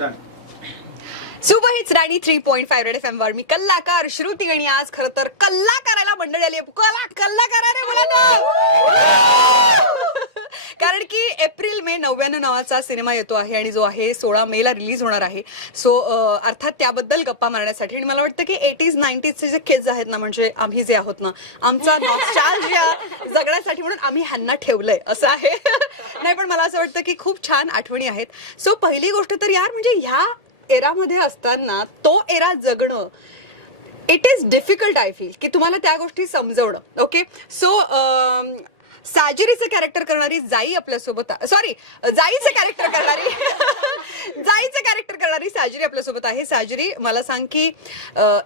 Super hits 93.5 red FM वर मी कल्लाकार श्रुती आणि आज खरं तर कल्ला करायला मंडळी आली आहे. कल्ला करा रे मुलांनो. कारण की एप्रिल मे 99 नावाचा सिनेमा येतो आहे आणि जो आहे 16 मे ला रिलीज होणार आहे. सो अर्थात त्याबद्दल गप्पा मारण्यासाठी आणि मला वाटतं की 80s 90s चे जे किड्स आहेत ना, म्हणजे आम्ही जे आहोत ना, आमचा नॉस्टॅल्जिया जगण्यासाठी म्हणून आम्ही ह्यांना ठेवलंय असं आहे. नाही पण मला असं वाटतं की खूप छान आठवणी आहेत. सो पहिली गोष्ट तर यार म्हणजे ह्या एरामध्ये असताना तो एरा जगणं it is difficult. I feel की तुम्हाला त्या गोष्टी समजवणं. ओके सो साजिरीचं कॅरेक्टर करणारी जाई आपल्यासोबत, सॉरी जाईचं कॅरेक्टर करणारी साजिरी आपल्यासोबत आहे. साजिरी मला सांग की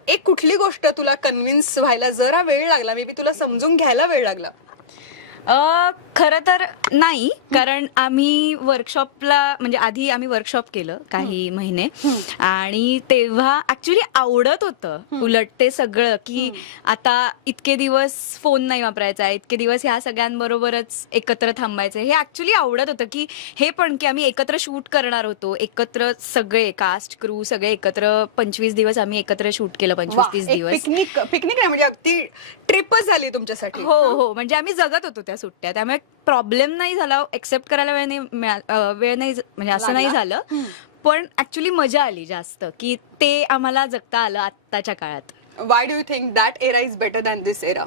एक कुठली गोष्ट तुला कन्व्हिन्स व्हायला जरा वेळ लागला, मे बी तुला समजून घ्यायला वेळ लागला? खरं तर नाही, कारण आम्ही वर्कशॉपला म्हणजे आधी आम्ही वर्कशॉप केलं काही महिने आणि तेव्हा ऍक्च्युली आवडत होतं उलट ते सगळं की आता इतके दिवस फोन नाही वापरायचा, इतके दिवस ह्या सगळ्यांबरोबरच एकत्र थांबायचं, हे ऍक्च्युली आवडत होतं. की हे पण की आम्ही एकत्र शूट करणार होतो, एकत्र सगळे कास्ट क्रू सगळे एकत्र 25 दिवस आम्ही एकत्र शूट केलं. 25-30 दिवस पिकनिक नाही म्हणजे अगदी ट्रिपच झाली तुमच्यासाठी. हो म्हणजे आम्ही जगत होतो त्या सुट्ट्या, त्यामुळे प्रॉब्लेम नाही झाला, एक्सेप्ट करायला वेळ नाही म्हणजे असं नाही झालं. पण ऍक्च्युली मजा आली जास्त की ते आम्हाला जगता आलं आत्ताच्या काळात. Why do you think that era is better than this era?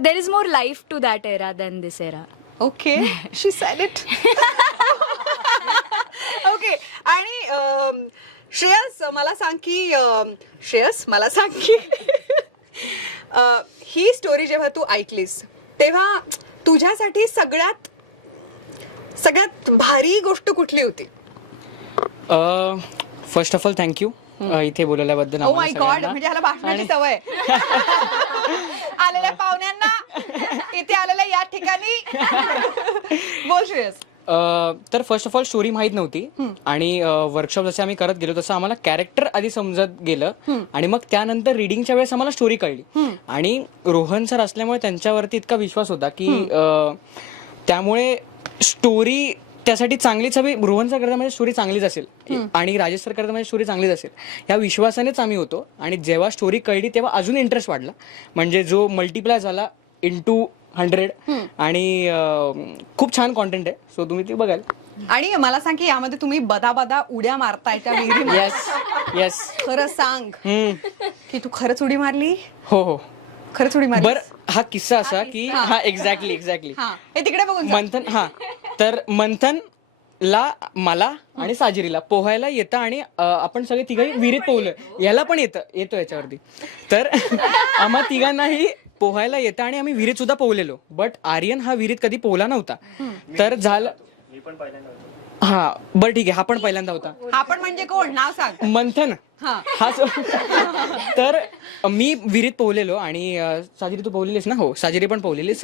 There is more life to that era than this era. Okay she said it. Okay आणि श्रेयस मला सांग की ही स्टोरी जेव्हा तू ऐकलीस तेव्हा तुझ्यासाठी सगळ्यात भारी गोष्ट कुठली होती? फर्स्ट ऑफ ऑल थँक्यू इथे बोलवल्याबद्दल. ओ माय गॉड, म्हणजे ह्याला भाषणाची सवय. आलेल्या पाहुण्यांना इथे आलेल्या या ठिकाणी बोल श्रेयस. तर फर्स्ट ऑफ ऑल स्टोरी माहीत नव्हती आणि वर्कशॉप जसे आम्ही करत गेलो तसं आम्हाला कॅरेक्टर आधी समजत गेलं आणि मग त्यानंतर रिडिंगच्या वेळेस आम्हाला स्टोरी कळली. आणि रोहन सर असल्यामुळे त्यांच्यावरती इतका विश्वास होता की त्यामुळे स्टोरी त्यासाठी चांगलीच हवी. रोहन सर करता म्हणजे स्टोरी चांगलीच असेल आणि राजेश सर करता म्हणजे स्टोरी चांगलीच असेल ह्या विश्वासानेच आम्ही होतो. आणि जेव्हा स्टोरी कळली तेव्हा अजून इंटरेस्ट वाढला, म्हणजे जो मल्टिप्लाय झाला इंटू 100 आणि खूप छान कॉन्टेंट आहे. सो तुम्ही ते बघाल. आणि मला सांग की यामध्ये तुम्ही बदा उड्या मारताय त्या विहिरीमध्ये. येस खरं सांग की तू खरंच उडी मारली? हो खरंच उडी मारली? बर हा किस्सा असा की हा एक्झॅक्टली हे तिकडे बघून मंथन तर मंथनला मला आणि साजिरीला पोहायला येतं आणि आपण सगळे तिघही विहिरीत पोहलोय. याला पण येतो याच्यावरती. तर आम्हा तिघांनाही पोहायला येतं आणि आम्ही विहिरीत सुद्धा पोहलेलो. बट आर्यन हा विहिरीत कधी पोहला नव्हता. तर झालं हा बरं ठीक आहे, हा पण पहिल्यांदा होता. आपण म्हणजे कोण नाव सांग? मंथन हा. तर मी विहिरीत पोहलेलो आणि साजिरी तू पोहलेलीस ना? हो साजिरी पण पोहलेली.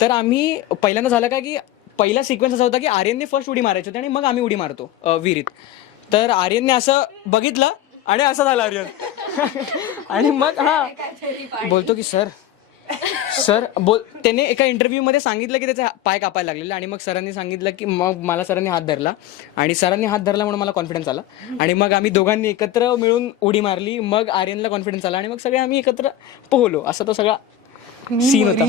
तर आम्ही पहिल्यांदा झालं काय की पहिला सिक्वेन्स असा होता की आर्यनने फर्स्ट उडी मारायची होती आणि मग आम्ही उडी मारतो विहिरीत. तर आर्यनने असं बघितलं आणि असं झालं आर्यन. आणि मग बोलतो की सर त्याने एका इंटरव्ह्यू मध्ये सांगितलं की त्याचा पाय कापायला लागलेला आणि मग सरांनी सांगितलं की मग मला सरांनी हात धरला आणि सरांनी हात धरला म्हणून मला कॉन्फिडन्स आला आणि मग आम्ही दोघांनी एकत्र मिळून उडी मारली. मग आर्यनला कॉन्फिडन्स आला आणि मग सगळे आम्ही एकत्र पोहलो. असा तो सगळा सीन होता.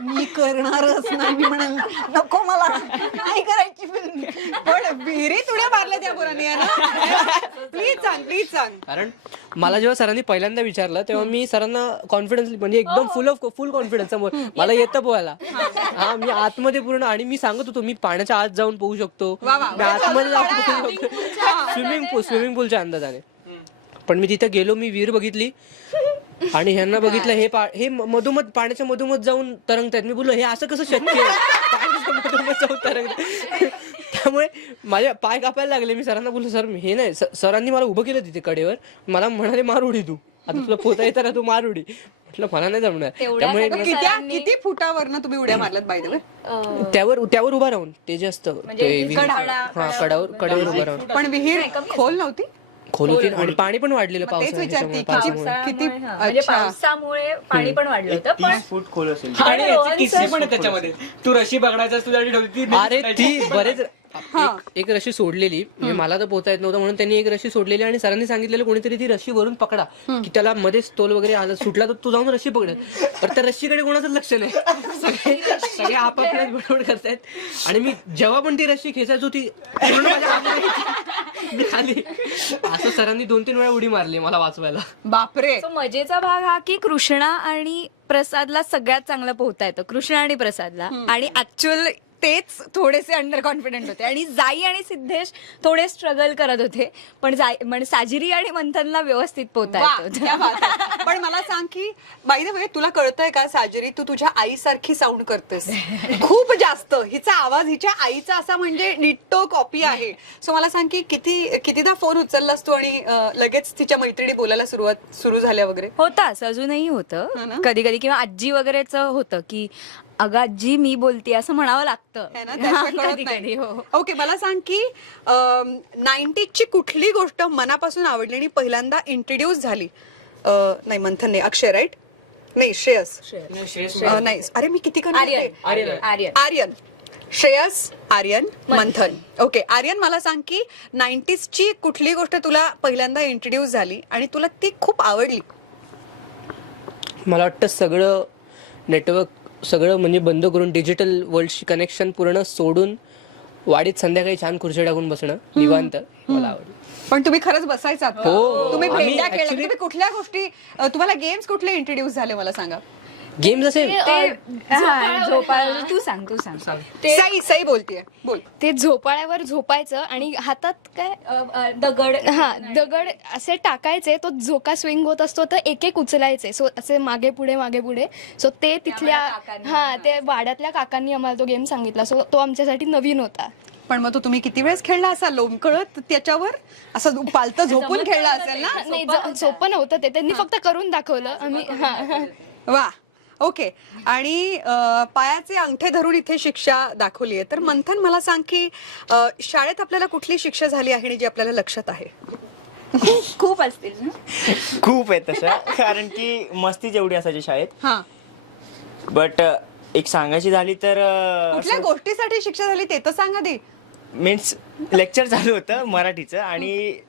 मी करणारच नाही, मी म्हणाल नको मला नाही करायची फिल्म. पण विहिरीत उड्या मारल्या त्या पोरांनी. प्लीज सांग. कारण मला जेव्हा सरांनी पहिल्यांदा विचारलं तेव्हा मी सरांना कॉन्फिडन्स म्हणजे एकदम फुल कॉन्फिडन्स समोर मला येतं पोहायला. मी आतमध्ये पूर्ण आणि मी सांगत होतो मी पाण्याच्या आत जाऊन पोहू शकतो, मी आतमध्ये जाऊन स्विमिंग पूलच्या अंदाजाने. पण मी तिथे गेलो, मी विहीर बघितली आणि ह्यांना बघितलं हे मधोमध पाण्याच्या मधोमध जाऊन तरंगतायत. मी बोललो हे असं कसं शक्य आहे, पाण्याच्या मधोमध जाऊन तरंगतायत. त्यामुळे माझे पाय कापायला लागले. मी सरांना बोललो सर हे नाही. सरांनी मला उभं केलं तिथे कडेवर, मला म्हणाले मार उडी तू, आता तुला पोहता येतं ना तू मार उडी. म्हटलं मला नाही जमणार. त्यामुळे किती फुटावरनं तुम्ही उड्या मारल्यात बाय द वे? त्यावर उभा राहून ते जे असतं कडेवर उभा राहून. पण विहीर खोल नव्हती? खोल होती आणि पाणी पण वाढलेलं पावसामुळे. पावसामुळे पाणी पण वाढलं होतं. 30 फूट खोल असेल. आणि याचे किस्से पण आहेत त्याच्यामध्ये. तू रशी बघण्याचा तुझ्यासाठी ठेवली अरे ती बरेच एक रशी सोडलेली म्हणजे मला तर पोहता येत नव्हतं म्हणून त्यांनी एक रशी सोडलेली आणि सरांनी सांगितलेलं कोणीतरी ती रशी वरून पकडा की त्याला मध्ये तोल वगैरे आला सुटला तर तू जाऊन रशी पकड. तर त्या रशीकडे कोणाचं लक्ष नाही, सगळे आपापल्यात बडबड करतायत आणि मी जेव्हा पण ती रशी खेचायचो ती पूर्ण माझ्या हातात मी खाली. असं सरांनी 2-3 वेळा उडी मारली मला वाचवायला. बापरे. So, मजेचा भाग हा की कृष्णा आणि प्रसादला सगळ्यात चांगलं पोहता येतं, कृष्णा आणि प्रसादला. आणि ऍक्च्युअल तेच थोडेसे अंडर कॉन्फिडंट होते आणि जाई आणि सिद्धेश थोडे स्ट्रगल करत होते, पण म्हणजे साजिरी आणि मंथनला व्यवस्थित पोहता वा, येत क्या बात आहे. पण मला सांग की बाय द वे तुला कळतंय का साजरी, तू तुझ्या आईसारखी साऊंड करतेस खूप जास्त. हिचा आवाज हिच्या आईचा असा म्हणजे डिट्टो कॉपी आहे. सो मला सांग की कितीदा फोन उचललास तू आणि लगेच तिच्या मैत्रिणी बोलायला सुरू झाल्या वगैरे? होता असं अजूनही हो होतं ना? कधी कधी, किंवा आजी वगैरेच होतं की अगं आजी मी बोलते असं म्हणावं लागतं. है ना, त्याशिवाय कळत कधी नाही. कधी. हो. ओके, मला सांग की 90ची कुठली गोष्ट मनापासून आवडली आणि पहिल्यांदा इंट्रोड्यूस झाली? नाही मंथन नाही, अक्षय राईट? नाही श्रेयस. नाही अरे मी किती आर्यन. श्रेयस, आर्यन, मंथन. ओके आर्यन, मला सांग की 90ची कुठली गोष्ट तुला पहिल्यांदा इंट्रोड्यूस झाली आणि तुला ती खूप आवडली? मला वाटतं सगळं नेटवर्क सगळं म्हणजे बंद करून डिजिटल वर्ल्डशी कनेक्शन पूर्ण सोडून वाडीत संध्याकाळी छान खुर्ची टाकून बसणं निवांत मला आवडलं. पण तुम्ही खरंच बसायचा? हो. तुम्ही आम्ही भेंड्या खेळला? actually- तुम्ही कुठल्या गोष्टी तुम्हाला गेम्स कुठले इंट्रोड्यूस झाले मला सांगा? गेम्स असे झोपाळ्यावर तू सांग. सई बोलतीये, बोल. ते झोपाळ्यावर झोपायचं आणि हातात काय दगड. दगड असे टाकायचे, तो झोका स्विंग होत असतो तर एक एक उचलायचे. सो असे मागे पुढे. सो ते तिथल्या ते वाड्यातल्या काकांनी आम्हाला तो गेम सांगितला. सो तो आमच्यासाठी नवीन होता. पण मग तो तुम्ही किती वेळेस खेळला असा लोंबकळत त्याच्यावर असं पालतं झोपून खेळला असेल ना? नाही सोपं नव्हतं ते, त्यांनी फक्त करून दाखवलं आम्ही. वा, ओके. आणि पायाचे अंगठे धरून इथे शिक्षा दाखवली आहे. तर मंथन मला सांग की शाळेत आपल्याला कुठली शिक्षा झाली आहे आणि जी आपल्याला लक्षात आहे? खूप असतील ना? खूप आहे तशा, कारण की मस्ती जेवढी असायची शाळेत. हा, बट एक सांगायची झाली तर कुठल्या गोष्टीसाठी शिक्षा झाली ते तर सांगा दे. मीन्स लेक्चर चालू होतं मराठीचं आणि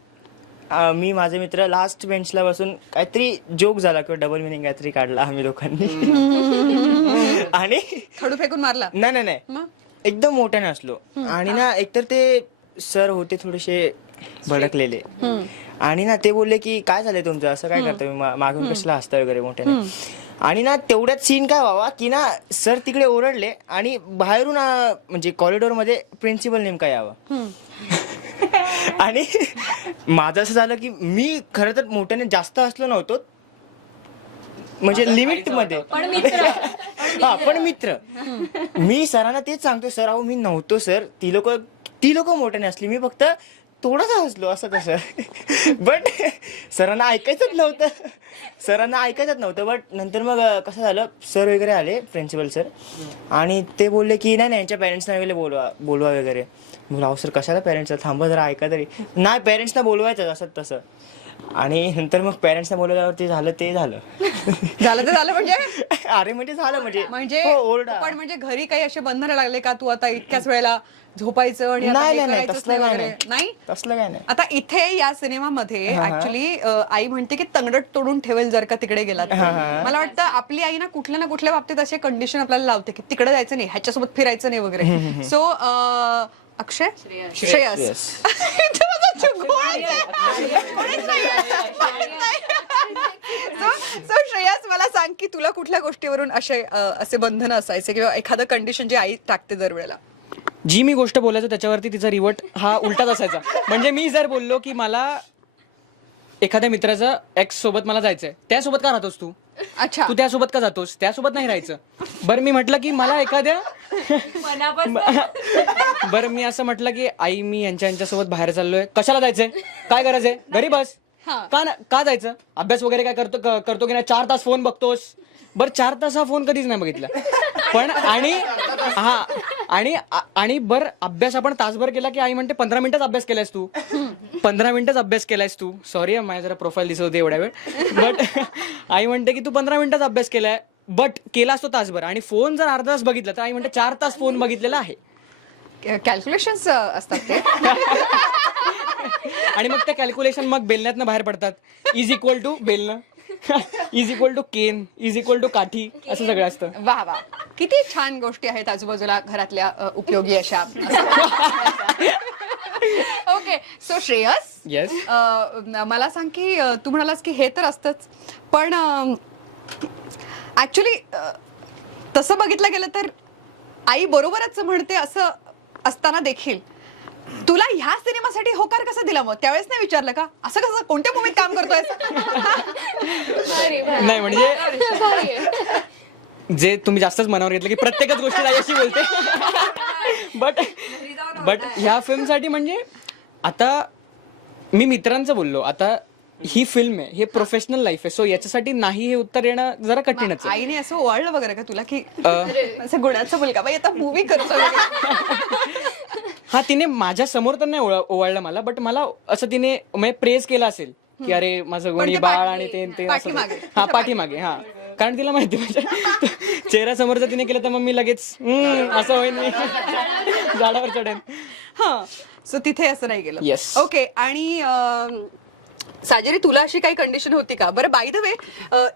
मी माझे मित्र लास्ट बेंचला बसून काहीतरी जोक झाला किंवा डबल मिनिंग काहीतरी काढला आम्ही लोकांनी आणि खडू फेकून मारला? नाही मग? एकदम मोठ्याने असलो आणि ना एकतर ते सर होते थोडेसे भडकलेले आणि ना ते बोलले की काय झालंय तुमचं, असं काय करता तुम्ही मागून कसला हसता वगैरे मोठ्याने. आणि ना तेवढ्यात सीन काय व्हावा की ना सर तिकडे ओरडले आणि बाहेरून म्हणजे कॉरिडॉर मध्ये प्रिन्सिपल नेमका यावा. आणि माझं असं झालं की मी खरं तर मोठ्याने जास्त हसलो नव्हतो, म्हणजे लिमिट मध्ये. हा, पण मित्र. मी सरांना तेच सांगतो, सर अहो मी नव्हतो सर, ती लोक मोठ्याने असली, मी फक्त थोडंसं हसलो असं तसं. बट सरांना ऐकायचंच नव्हतं. बट नंतर मग कसं झालं, सर वगैरे आले, प्रिन्सिपल सर, आणि ते बोलले की नाही यांच्या पेरेंट्सना वगैरे बोलवा वगैरे. बोला अहो सर कशाला पेरेंट्सला, थांबा जरा ऐका तरी. नाही पेरेंट्सना बोलवायचं असं तसं. आणि नंतर मग पेरेंट्सना बोलवल्यावर ते झालं म्हणजे अरे म्हणजे झालं म्हणजे हो, ओरडा. पण म्हणजे घरी काही असे बंधन लागले का, तू आता इतक्याच वेळेला झोपायचं आणि आता हे नाही करायचंच तसलं काय वगैरे? नाही तसलं काय नाही. आता इथे या सिनेमामध्ये ऍक्च्युली आई म्हणते की तंगडट तोडून ठेवेल जर का तिकडे गेलात तर. मला वाटतं आपली आई ना कुठल्या बाबतीत असे कंडिशन आपल्याला लावते की तिकडे जायचं नाही, ह्याच्यासोबत फिरायचं नाही वगैरे. सो अक्षय, श्रेयस. सो श्रेयस, मला सांग की तुला कुठल्या गोष्टीवरून असे बंधन असायचे किंवा एखादं कंडिशन जे आई टाकते दरवेळेला? जी मी गोष्ट बोलायचो त्याच्यावरती तिचा रिवर्ट हा उलटाच असायचा. म्हणजे मी जर बोललो की मला एखाद्या मित्राचा एक्स सोबत मला जायचंय, त्यासोबत का राहतोस तू? अच्छा, तू त्यासोबत का जातोस? त्यासोबत नाही राहायचं. बरं मी म्हटलं की मला एखाद्या बरं मी असं म्हटलं की आई मी यांच्यासोबत बाहेर चाललोय, कशाला जायचंय, काय गरज आहे, घरी बस. का जायचं, अभ्यास वगैरे काय करतो की नाही, 4 तास फोन बघतोस. बरं 4 तास हा फोन कधीच नाही बघितला. पण आणि बरं अभ्यास आपण तासभर केला की आई म्हणते 15 मिनिटच अभ्यास केलायस तू. 15 मिनिटच अभ्यास केलायस तू. सॉरी माझ्या जरा प्रोफाईल दिसत होते एवढ्या वेळ. बट आई म्हणते की तू 15 मिनिटच अभ्यास केलाय, बट केलास तो तासभर. आणि फोन जर अर्धा तास बघितला तर आई म्हणते 4 तास फोन बघितलेला आहे. कॅल्क्युलेशन्स असतात ते. आणि मग ते कॅल्क्युलेशन मग बेलण्यातनं बाहेर पडतात. इज इक्वल टू बेलणं, is equal to cane, is equal to काठी, असं सगळं असतं. वा वा, किती छान गोष्टी आहेत आजूबाजूला घरातल्या उपयोगी अशा. Okay, so Shreyas, Yes. मला सांग की तू म्हणालास की हे तर असतंच, पण ऍक्च्युली तसं बघितलं गेलं तर आई बरोबरच म्हणते असं असताना देखील तुला ह्या सिनेमासाठी होकार कसा दिला? मग त्यावेळेस नाही विचारलं का असं कसं कोणत्या मूवीत काम करतोय? नाही म्हणजे जे तुम्ही जास्तच मनावर घेतलं की प्रत्येकच गोष्टी त्याच्याशी बोलते. बट ह्या फिल्मसाठी म्हणजे आता मी मित्रांचं बोललो, आता ही फिल्म आहे, हे प्रोफेशनल लाईफ आहे, सो याच्यासाठी नाही हे उत्तर येणं जरा कठीणच आहे. आईने असं ओवाळलं वगैरे का तुला की असं गुणाचा मुलगा बाई आता मूवी करतो वगैरे? हा, तिने माझ्या समोर तर नाही ओवाळलं मला, बट मला असं तिने म्हणजे प्रेज केलं असेल की अरे माझं पण गोणी ते बाळ आणि ते असं. पाठीमागे. हा, पाठीमागे. हा, कारण तिला माहिती म्हणजे चेहरा समोर जर तिने केलं तर मग मी लगेच असं होईन, मी झाडावर चढेन. हा, सो तिथे असं नाही गेलं. Yes. ओके, आणि साजरी तुला अशी काही कंडिशन होती का? बरं, बाय द वे,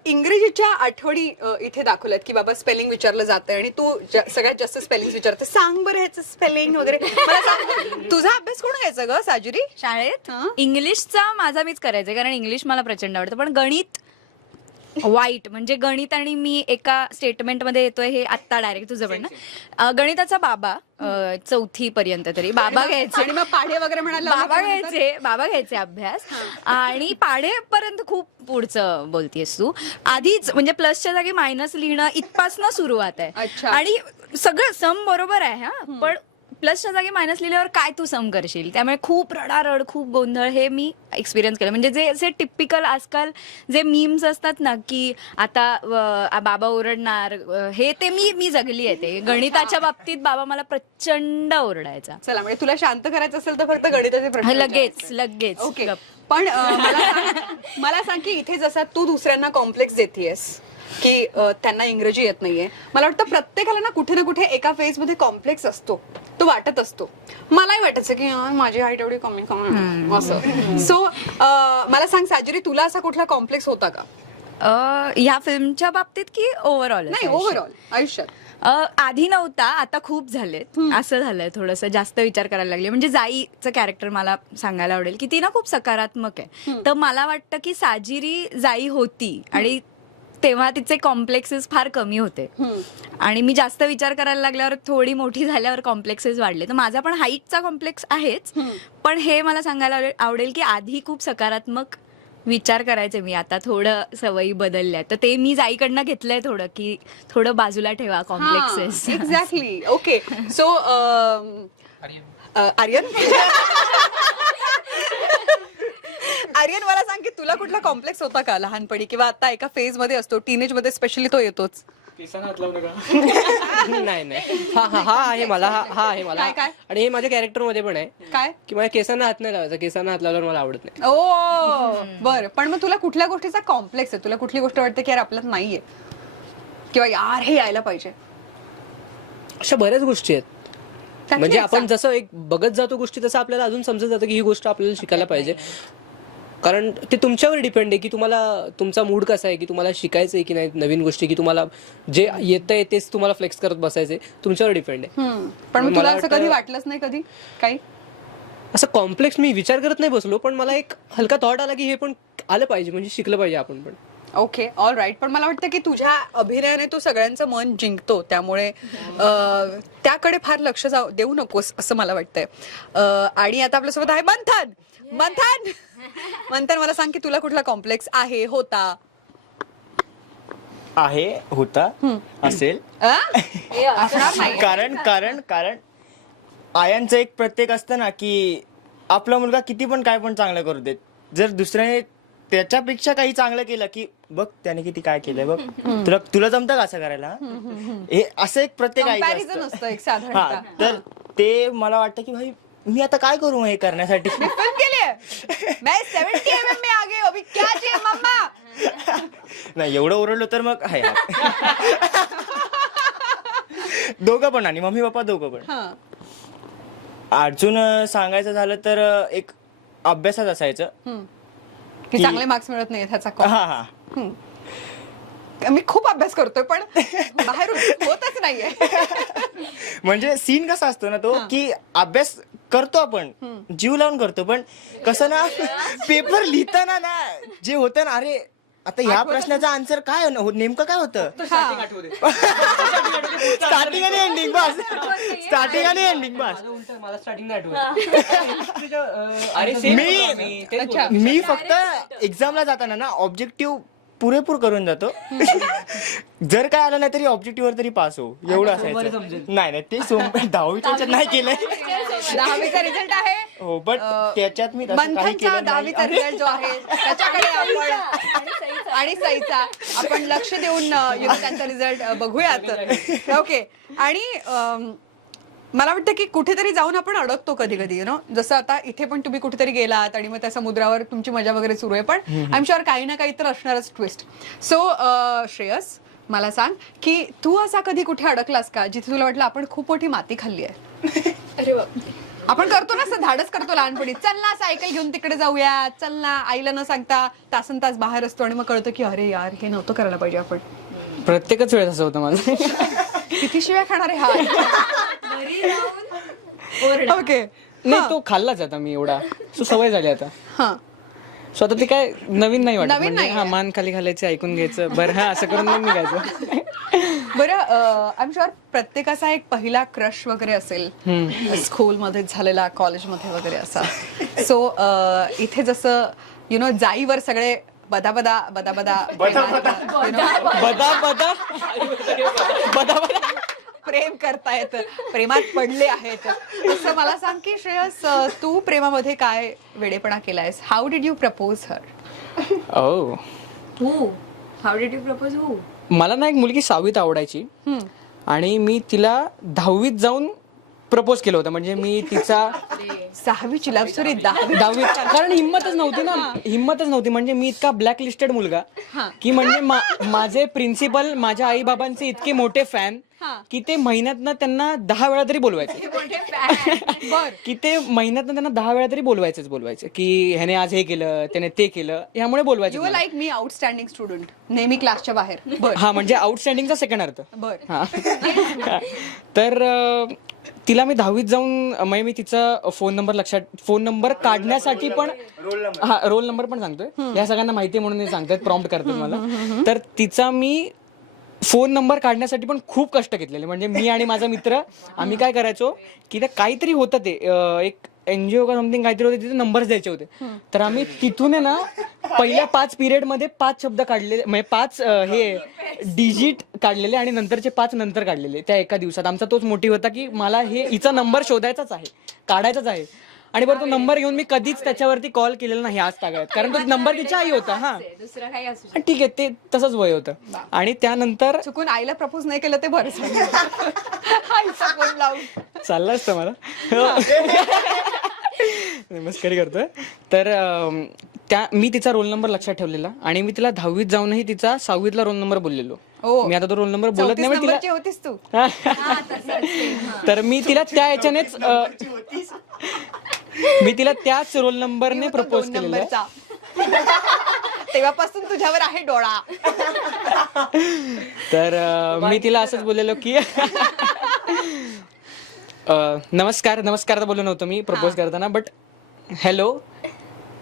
इंग्रजीच्या आठवणी इथे दाखवल्यात की बाबा स्पेलिंग विचारलं जातंय आणि तू सगळ्यात जास्त स्पेलिंग विचारते. सांग बरं ह्याचं स्पेलिंग वगैरे मला सांग. तुझा अभ्यास कोण घ्यायचा ग साजरी शाळेत हा? इंग्लिशचा माझा मीच करायचा, कारण इंग्लिश मला प्रचंड आवडतं. पण गणित वाईट, म्हणजे गणित आणि मी एका स्टेटमेंटमध्ये येतोय हे आत्ता डायरेक्ट तुझं पण ना. गणिताचा बाबा 4थी पर्यंत तरी बाबा घ्यायचे, आणि मग पाढे वगैरे म्हणायला बाबा घ्यायचे अभ्यास. आणि पाढेपर्यंत खूप पुढचं बोलतीयस तू. आधीच म्हणजे प्लसच्या जागी मायनस लिहिणं इथपासनं सुरुवात आहे. अच्छा. आणि सगळं सम बरोबर आहे हा, पण प्लसच्या जागी मायनस लिहिल्यावर काय तू सम करशील, त्यामुळे खूप रडारड, खूप गोंधळ हे मी एक्सपिरियन्स केलं. म्हणजे जे टिपिकल आजकाल जे मीम्स असतात ना की आता बाबा ओरडणार, हे ते मी जगली आहे. ते गणिताच्या बाबतीत बाबा मला प्रचंड ओरडायचा. चला, म्हणजे तुला शांत करायचं असेल तर फक्त गणिताचे प्रश्न लगेच ओके. गप. पण मला सांग की इथे जसा तू दुसऱ्यांना कॉम्प्लेक्स देतेयस की त्यांना इंग्रजी येत नाहीये, मला वाटतं प्रत्येकाला ना कुठे एका फेज मध्ये कॉम्प्लेक्स असतो, तो वाटत असतो. मलाही वाटायचं की यार, माझी हाईट एवढी कमी असं. सो मला सांग साजरी, तुला असा कुठला कॉम्प्लेक्स होता का? ह्या फिल्मच्या बाबतीत की ओव्हरऑल? नाही, ओव्हरऑल आयुष्यात. आधी नव्हता, आता खूप झालेत. असं झालंय, थोडंसं जास्त विचार करायला लागले. म्हणजे जाईचं कॅरेक्टर मला सांगायला आवडेल की ती ना खूप सकारात्मक आहे. तर मला वाटतं की साजिरी जाई होती आणि तेव्हा तिचे कॉम्प्लेक्सेस फार कमी होते. आणि मी जास्त विचार करायला लागल्यावर, थोडी मोठी झाल्यावर कॉम्प्लेक्सेस वाढले. तर माझा पण हाईटचा कॉम्प्लेक्स आहेच, पण हे मला सांगायला आवडेल की आधी खूप सकारात्मक विचार करायचे मी, आता थोडं सवयी बदलल्या. तर ते मी जाईकडनं घेतलंय थोडं, की थोडं बाजूला ठेवा complexes. Exactly. Okay, so Aryan Aryan, मला सांग की तुला कुठला कॉम्प्लेक्स होता का लहानपणी, किंवा आता एका फेज मध्ये असतो, टीनेज मध्ये स्पेशली तो येतोच? नाही हा आहे मला, हा आहे मला. काय? आणि हे माझ्या कॅरेक्टर मध्ये पण आहे काय? की माझ्या केसांना हात नाही लावायचा, केसांना हात लावल्यावर मला आवडत नाही. ओ बर, पण मग तुला कुठल्या गोष्टीचा कॉम्प्लेक्स आहे? तुला कुठली गोष्ट वाटते की यार आपल्यात नाहीये, किंवा यार हे यायला पाहिजे? अशा बऱ्याच गोष्टी आहेत. त्यातली म्हणजे एक आपण सांग. जसं एक बघत जातो गोष्टी, तसं आपल्याला अजून समजत जातं की ही गोष्ट आपल्याला शिकायला पाहिजे. कारण ते तुमच्यावर डिपेंड आहे की तुम्हाला तुमचा मूड कसा आहे, की तुम्हाला शिकायचं आहे की नाही नवीन गोष्टी, की तुम्हाला जे येतंय तेच तुम्हाला फ्लेक्स करत बसायचंय, तुमच्यावर डिपेंड आहे. पण मग मला तुला असं वाटतं- कधी वाटलंच नाही कधी काही? असं कॉम्प्लेक्स मी विचार करत नाही बसलो, पण मला एक हलका थॉट आला की हे पण आलं पाहिजे, म्हणजे शिकलं पाहिजे आपण पण. Okay, all right. पण मला वाटतं की तुझ्या अभिनयाने तू सगळ्यांचं मन जिंकतो, त्यामुळे त्याकडे फार लक्ष देऊ नकोस असं मला वाटतंय. आणि आता आपल्यासोबत आहे मंथन. मंथन, मला सांग की तुला कुठला कॉम्प्लेक्स आहे, होता? होता असेल. असणार नाही. कारण आयांचं एक प्रत्येक असतं ना की आपला मुलगा किती पण काय पण चांगलं करू देत, जर दुसऱ्याने त्याच्यापेक्षा काही चांगलं केलं की बघ त्याने किती काय केलंय, बघ तुला जमतं का असं करायला, हे असं एक प्रत्येक आईचं Comparison असतं एक असतं. साधारणतः. हा, तर ते मला वाटतं की भाई मी आता काय करू हे करण्यासाठी. फिल्म के लिए मैं 70 mm में आ गई, अभी क्या चाहिए मम्मा? नाही, एवढं ओरडलो तर मग आहे. दोघं पण, आणि मम्मी पप्पा दोघं पण. हा. अजून सांगायचं झालं तर एक अभ्यासात असायचं. की चांगले मार्क्स मिळत नाही ह्याचा call. हा हा मी खूप अभ्यास करतोय पण बाहेरून होतच नाहीये. म्हणजे सीन कसा असतो ना तो की अभ्यास करतो आपण जीव लावून करतो, पण कसं ना पेपर लिहिताना ना जे होतं ना, अरे आता ह्या प्रश्नाचं आन्सर काय नेमकं काय होतं, स्टार्टिंग आणि एंडिंग बस, स्टार्टिंग आणि एंडिंग बस. मला स्टार्टिंग अरे मी फक्त एक्झामला जाताना ना ऑब्जेक्टिव्ह पुरेपूर करून जातो. जर काय आलं नाही तरी ऑब्जेक्टिव्ह वर तरी पास हो, एवढं असायचं. नाही नाही ते 10वीच्या ह्याच्यात नाही केलंय. 10वीचा रिझल्ट आहे हो, बट त्याच्यात मी तसं काही मंथनचा केलं 10वीचा नाही. रिझल्ट जो आहे त्याच्याकडे आपण आणि सईचा आपण लक्ष देऊन त्यांचा रिझल्ट बघूयात. ओके. आणि मला वाटतं की कुठेतरी जाऊन आपण अडकतो कधी कधी, यु नो, जसं आता इथे पण तुम्ही कुठेतरी गेलात आणि मग त्या समुद्रावर तुमची मजा वगैरे सुरू आहे, पण आय एम शुअर काही ना काही तर असणारच ट्विस्ट. सो श्रेयस, मला सांग की तू असा कधी कुठे अडकलास का जिथे तुला वाटलं आपण खूप मोठी माती खाल्ली आहे? अरे बाप, आपण करतो ना असं, धाडस करतो लहानपणी, चल ना सायकल घेऊन तिकडे जाऊया, चल ना, आईला न सांगता तासन तास बाहेर असतो आणि मग कळतं की अरे यार हे नव्हतं करायला पाहिजे आपण. प्रत्येकच वेळेस असं होतं माझं. किती शिव्या खाणार आहे हा? ओके. नाही, तो खाल्लाच आता मी एवढा, सो सवय झाली आता. हा. सो आता ते काय नवीन नाही वाटत, नवीन म्हणजे नाहीये. हा मान खाली घालायचं, ऐकून घ्यायचं, बरं हा असं करून मग निघायचं. बरं, आय एम शुअर प्रत्येकाचा एक पहिला क्रश वगैरे असेल, स्कूलमध्ये झालेला, कॉलेजमध्ये वगैरे असा. सो इथे जसं यु नो जाईवर सगळे बदा बदा बदा बदा बदा बदा बदा बदा प्रेम करतायत, प्रेमात पडले आहेत, तसं मला सांग की श्रेयस, तू प्रेमामध्ये काय वेडेपणा केलायस? How did you propose her? Oh, how did you propose? मला ना एक मुलगी 6वीत आवडायची आणि मी तिला 10वीत जाऊन प्रपोज केलं होतं. म्हणजे मी तिचा 6वीची लव्ह स्टोरी 10वीत, कारण हिंमतच नव्हती. म्हणजे मी इतका ब्लॅक लिस्टेड मुलगा की म्हणजे माझे प्रिन्सिपल माझ्या आई बाबांचे इतके मोठे फॅन की ते महिन्यातनं त्यांना 10 वेळा तरी बोलवायचे. की ते महिन्यातनं त्यांना 10 वेळा तरी बोलवायचे की ह्याने आज हे केलं, त्याने ते केलं, यामुळे बोलवायचे. You like me outstanding student, नेहमी क्लासच्या बाहेर. बर हा, म्हणजे आउटस्टँडिंगचा सेकंड अर्थ. बर. हा. तर तिला मी 10वीत जाऊन म्हणजे मी तिचा फोन नंबर काढण्यासाठी पण, हा रोल नंबर पण सांगतोय, या सगळ्यांना माहिती आहे म्हणून सांगतात, प्रॉम्प्ट करतात मला. तर तिचा मी फोन नंबर काढण्यासाठी पण खूप कष्ट घेतलेले. म्हणजे मी आणि माझा मित्र आम्ही काय करायचो की ते काहीतरी होतं, ते एक NGO का समथिंग काहीतरी होते, तिथे नंबर्स द्यायचे होते. तर आम्ही तिथून आहे ना पहिल्या 5 पिरियडमध्ये 5 शब्द काढलेले, म्हणजे 5 हे डिजिट काढलेले आणि नंतरचे 5 नंतर काढलेले त्या एका दिवसात. आमचा तोच मोटिव्ह होता की मला हिचा नंबर शोधायचाच आहे, काढायचाच आहे. आणि बरं, तो नंबर घेऊन मी कधीच त्याच्यावरती कॉल केलेला नाही आज तागायत, कारण तो नंबर तिच्या आई होता. हा, दुसरं काही असू ठीक आहे, ते तसंच वय होतं. आणि त्यानंतर चुकून आईला प्रपोज नाही केलं ते बरं झालं. आईचा फोन लावून चाललं असतं मला. मस्करी करतोय. तर मी तिचा रोल नंबर लक्षात ठेवलेला आणि मी तिला 10वीत जाऊनही तिचा 6वीतला रोल नंबर बोललेलो. मी आता तो रोल नंबर बोलत नाही, पण तिला होतीस तू. तर मी तिला त्या याच्यानेच मी तिला त्याच रोल नंबरने प्रपोज केलेलं. तेव्हापासून तुझ्यावर आहे डोळा. तर मी तिला असंच बोललेलो की नमस्कार तर बोललो नव्हतो मी प्रपोज करताना, बट हॅलो,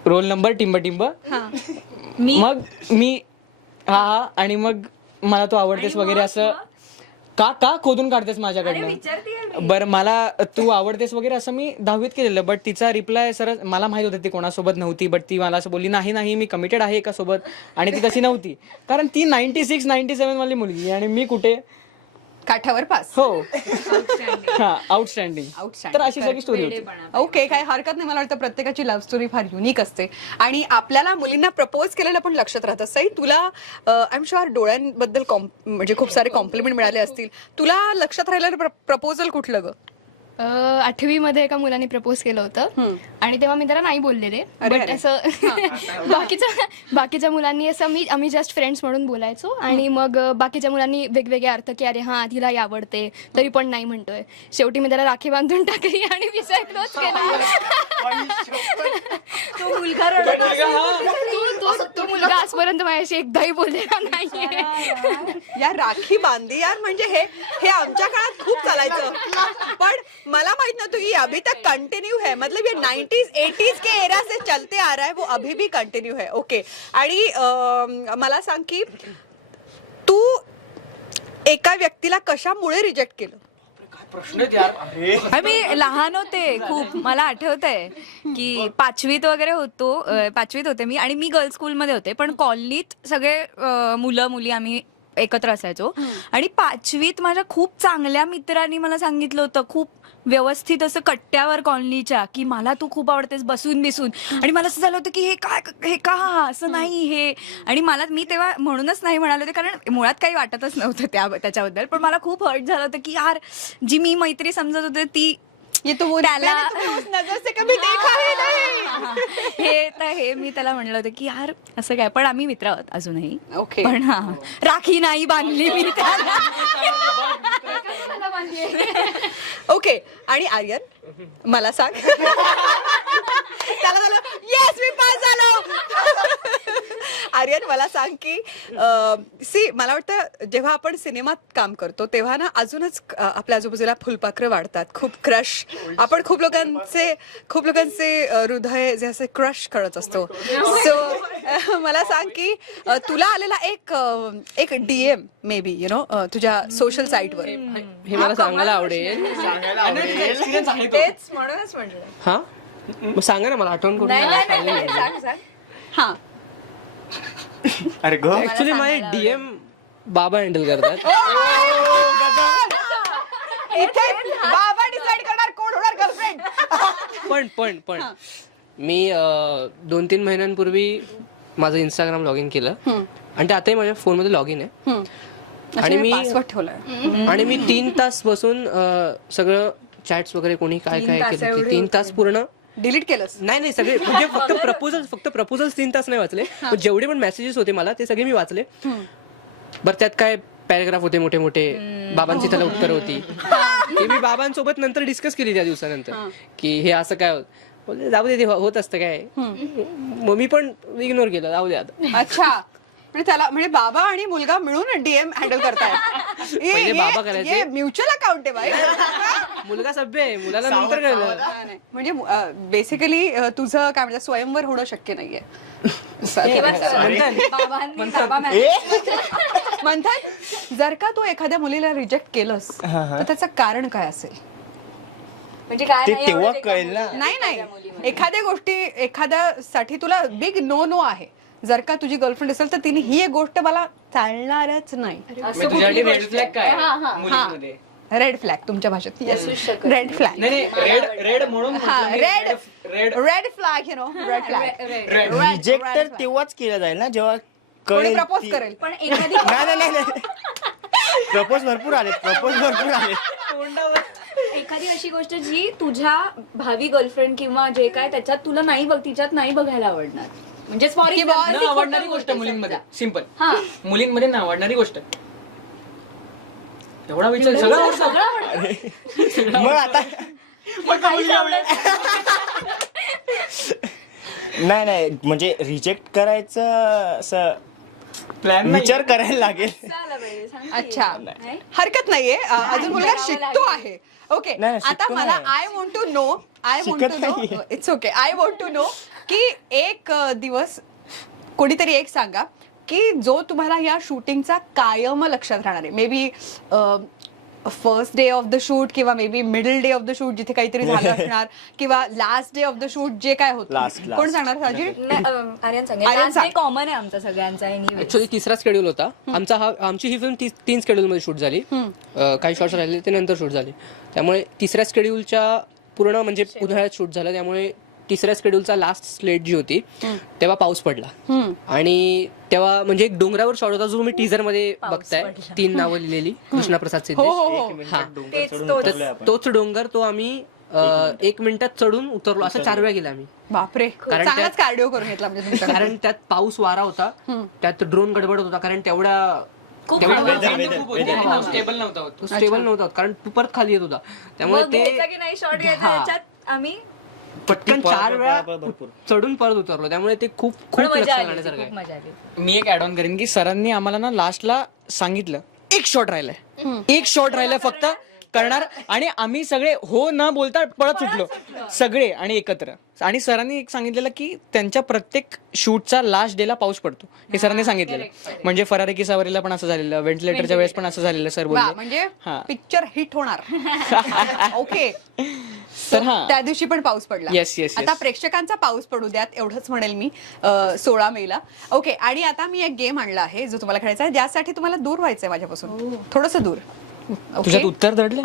रोल नंबर टिंब टिंब. मग मी हा आणि मग मला तू आवडतेस वगैरे असं का खोदून काढतेस माझ्याकडनं. बरं, मला तू आवडतेस वगैरे असं मी 10वीत केलेलं. बट तिचा रिप्लाय सर, मला माहित होतं ती कोणासोबत नव्हती, बट ती मला असं बोलली नाही मी कमिटेड आहे एका सोबत. आणि ती तशी नव्हती, कारण ती 96-97 वाली मुलगी आणि मी कुठे काठावर पास. हो. हा, आउटस्टँडिंग. तर अशी सगळी स्टोरी होती. ओके, काही हरकत नाही. मला वाटतं प्रत्येकाची लव्ह स्टोरी फार युनिक असते आणि आपल्याला मुलींना प्रपोज केलेलं पण लक्षात राहत असतं. तुला आय एम शुअर डोळ्यांबद्दल म्हणजे खूप सारे कॉम्प्लिमेंट मिळाले असतील. तुला लक्षात राहिलेलं प्रपोजल कुठलं ग? 8वी मध्ये एका मुलाने प्रपोज केलं होतं आणि तेव्हा मी त्याला नाही बोललेले. अरे, बट अरे. असं बाकीच्या मुलांनी असं आम्ही जस्ट फ्रेंड्स म्हणून बोलायचो आणि मग बाकीच्या मुलांनी वेगवेगळे अर्थ की अरे हां तिला आवडते तरी पण नाही म्हणतोय. शेवटी मी त्याला राखी बांधून टाकली आणि विषय क्लोज केला. तो मुलगा रडत तो मुलगा आजपर्यंत माझ्याशी एकदाही बोललेला नाहीये. यार राखी बांधी यार, म्हणजे हे आमच्या काळात खूप चालायचं, पण मला माहित नव्हतं की अभी तक कंटिन्यू है. मतलब ये 90s 80s के एरा से चलते आ रहा है, वो अभी भी कंटिन्यू है. ओके. आणि मला सांग की तू एका व्यक्तीला कशामुळे रिजेक्ट केलं? मी लहान होते खूप. मला आठवतंय की 5वीत वगैरे होतो. 5वीत होते मी आणि मी गर्ल्स स्कूलमध्ये होते, पण कॉलनीत सगळे मुलं मुली आम्ही एकत्र असायचो. आणि 5वीत माझ्या खूप चांगल्या मित्रांनी मला सांगितलं होतं, खूप व्यवस्थित असं कट्ट्यावर कॉलनीच्या, की मला तू खूप आवडतेस बसून बिसून. आणि मला असं झालं होतं की हे का असं नाही हे. आणि मी तेव्हा म्हणूनच नाही म्हणाले होते, कारण मुळात काही वाटतच नव्हतं त्याच्याबद्दल. पण मला खूप हर्ट झालं होतं की यार जी मी मैत्री समजत होते ती ये तो वो त्याला मैंने तुम्हें उस नजर से कभी देखा ही नहीं. हे मी त्याला म्हणलं होतं की यार असं काय. पण आम्ही मित्र आहोत अजूनही. ओके. पण हा राखी नाही बांधली मी त्याला. ओके. आणि आर्यन मला सांग. त्याला झालं येस मी पास झालो. आर्यन मला सांग की मला वाटतं जेव्हा आपण सिनेमात काम करतो तेव्हा ना अजूनच आपल्या आजूबाजूला फुलपाखरं वाढतात. खूप क्रश, आपण खूप लोकांचे हृदय जे असे क्रश करत असतो. सो मला सांग की तुला आलेला एक DM may be you know तुझ्या सोशल साईटवर. हे मला सांगायला आवडेल. तेच म्हणूनच म्हटलं. हा मग सांगा ना, मला आठवण करून. हा अरे गो ऍक्च्युली माझे DM बाबा हँडल करतात. इथे बाबा डिसाइड करणार कोण होणार गर्लफ्रेंड. पण मी 2-3 महिन्यांपूर्वी माझं इंस्टाग्राम लॉग इन केलं आणि ते आताही माझ्या फोनमध्ये लॉग इन आहे. आणि पासवर्ड ठेवलाय. आणि मी 3 तास बसून सगळं चॅट्स वगैरे कोणी काय केलं ते 3 तास पूर्ण डिलीट केलंस? नाही सगळे म्हणजे फक्त प्रपोजल्स 3 तास नाही वाचले, पण जेवढे पण मेसेजेस होते मला ते सगळे मी वाचले. बरं त्यात काय पॅराग्राफ होते मोठे मोठे, बाबांची त्याला उत्तर होती. ती मी बाबांसोबत नंतर डिस्कस केली त्या दिवसानंतर की हे असं काय बोलले, जाऊ दे ते होत असतं काय. मग मी पण इग्नोर केलं, जाऊ दे आता. अच्छा. म्हणजे बाबा आणि मुलगा मिळून DM हँडल करतायत. पहिले बाबा करायचे. म्युच्युअल अकाउंट आहे बाई. मुलगा सभ्य आहे, मुलाला नंतर कळलं. म्हणजे बेसिकली तुझं काय म्हणतात स्वयंवर होणं शक्य नाहीये. म्हणतात जर का तू एखाद्या मुलीला रिजेक्ट केलंस तर त्याचं कारण काय असेल? म्हणजे काय ते तेव्हा कळेल ना. नाही एखाद्यासाठी तुला बिग नो आहे. जर का तुझी गर्लफ्रेंड असेल तर तिने ही एक गोष्ट मला चालणारच नाही. रेड फ्लॅग काय मुलीमध्ये? रेड फ्लॅग तुमच्या भाषेत. Red flag. रेड म्हणून red flag you know. Red flag. Reject तर तेव्हाच केलं जाईल ना जेव्हा कळेल. प्रपोज करेल. पण एखादी नाही प्रपोज भरपूर आले. एखादी अशी गोष्ट जी तुझ्या भावी गर्लफ्रेंड किंवा जे काय त्याच्यात तुला नाही तिच्यात नाही बघायला आवडणार. म्हणजे न आवडणारी गोष्ट मुलींमध्ये. सिंपल. मुलींमध्ये ना आवडणारी गोष्ट. एवढा विचार सगळं मग आता नाही म्हणजे रिजेक्ट करायचं असं प्लॅन विचार करायला लागेल. अच्छा. हरकत नाहीये. अजून मुलगा शिकतो आहे. ओके. नाही, आता शिकतो मला नाही. I want to know it's okay. I want to know की एक दिवस कोणीतरी एक सांगा की जो तुम्हाला या शूटिंगचा कायम लक्षात राहणार आहे. Maybe first day of the shoot किंवा maybe middle day of the shoot जिथे काहीतरी झालं असणार किंवा last day of the shoot जे काय होतं. Last. कोण सांगणार? साजिद? आर्यन आर्यन सांग. कॉमन आहे आमचा सगळ्यांचा. ऍक्च्युअली तिसरा शेड्यूल होता आमची ही फिल्म 3 शेड्यूल मध्ये शूट झाली. काही शॉर्ट्स राहिले ते नंतर शूट झाले. त्यामुळे तिसऱ्या शेड्यूलच्या पूर्ण म्हणजे उन्हाळ्यात शूट झालं. त्यामुळे तिसऱ्या स्केड्यूलचा लास्ट स्लेट जी होती तेव्हा पाऊस पडला आणि तेव्हा म्हणजे एक डोंगरावर शॉट होता जो मी टीजर मध्ये बघताय 3 नावं लिहिलेली कृष्णाप्रसाद सिद्धेश हा तर तोच डोंगर तो आम्ही 1 मिनिटात चढून उतरलो असं 4 वेळा गेला आम्ही बापरे कारण चांगलाच त्यात- कार्डिओ करून घेतला म्हणजे तुमच्या कारण त्यात पाऊस वारा होता त्यात ड्रोन गडबड होता कारण तेवढ्या स्टेबल नव्हता होत. तो स्टेबल नव्हता कारण तू परत खाली येत होता त्यामुळे ते नाही शॉर्ट हा. आम्ही पटकन 4 वेळा चढून परत उतरलो त्यामुळे ते खूप खूप लक्षात राहण्यासारखं आहे. मजा आली. मी एक ऍड ऑन करेन की सरांनी आम्हाला ना लास्टला सांगितलं एक शॉट राहिलाय फक्त करणार आणि आम्ही सगळे हो न बोलता पळत सुटलो सगळे आणि एकत्र आणि सरांनी एक सांगितलेलं की त्यांच्या प्रत्येक शूटचा लास्ट डेला पाऊस पडतो हे सरांनी सांगितलेलं म्हणजे फरारी की सवारीला पण असं झालेलं व्हेंटिलेटरच्या वेळेस पण असं झालेलं सर वा, बोलले म्हणजे हा. पिक्चर हिट होणार ओके तर हा त्या दिवशी पण पाऊस पडला Yes, yes, yes. आता प्रेक्षकांचा पाऊस पडू द्यात एवढंच म्हणेल मी 16 मेला ओके आणि आता मी एक गेम आणला आहे जो तुम्हाला खेळायचा आहे ज्यासाठी तुम्हाला दूर व्हायचंय माझ्यापासून थोडस दूर तुझ्यात उत्तर दडलं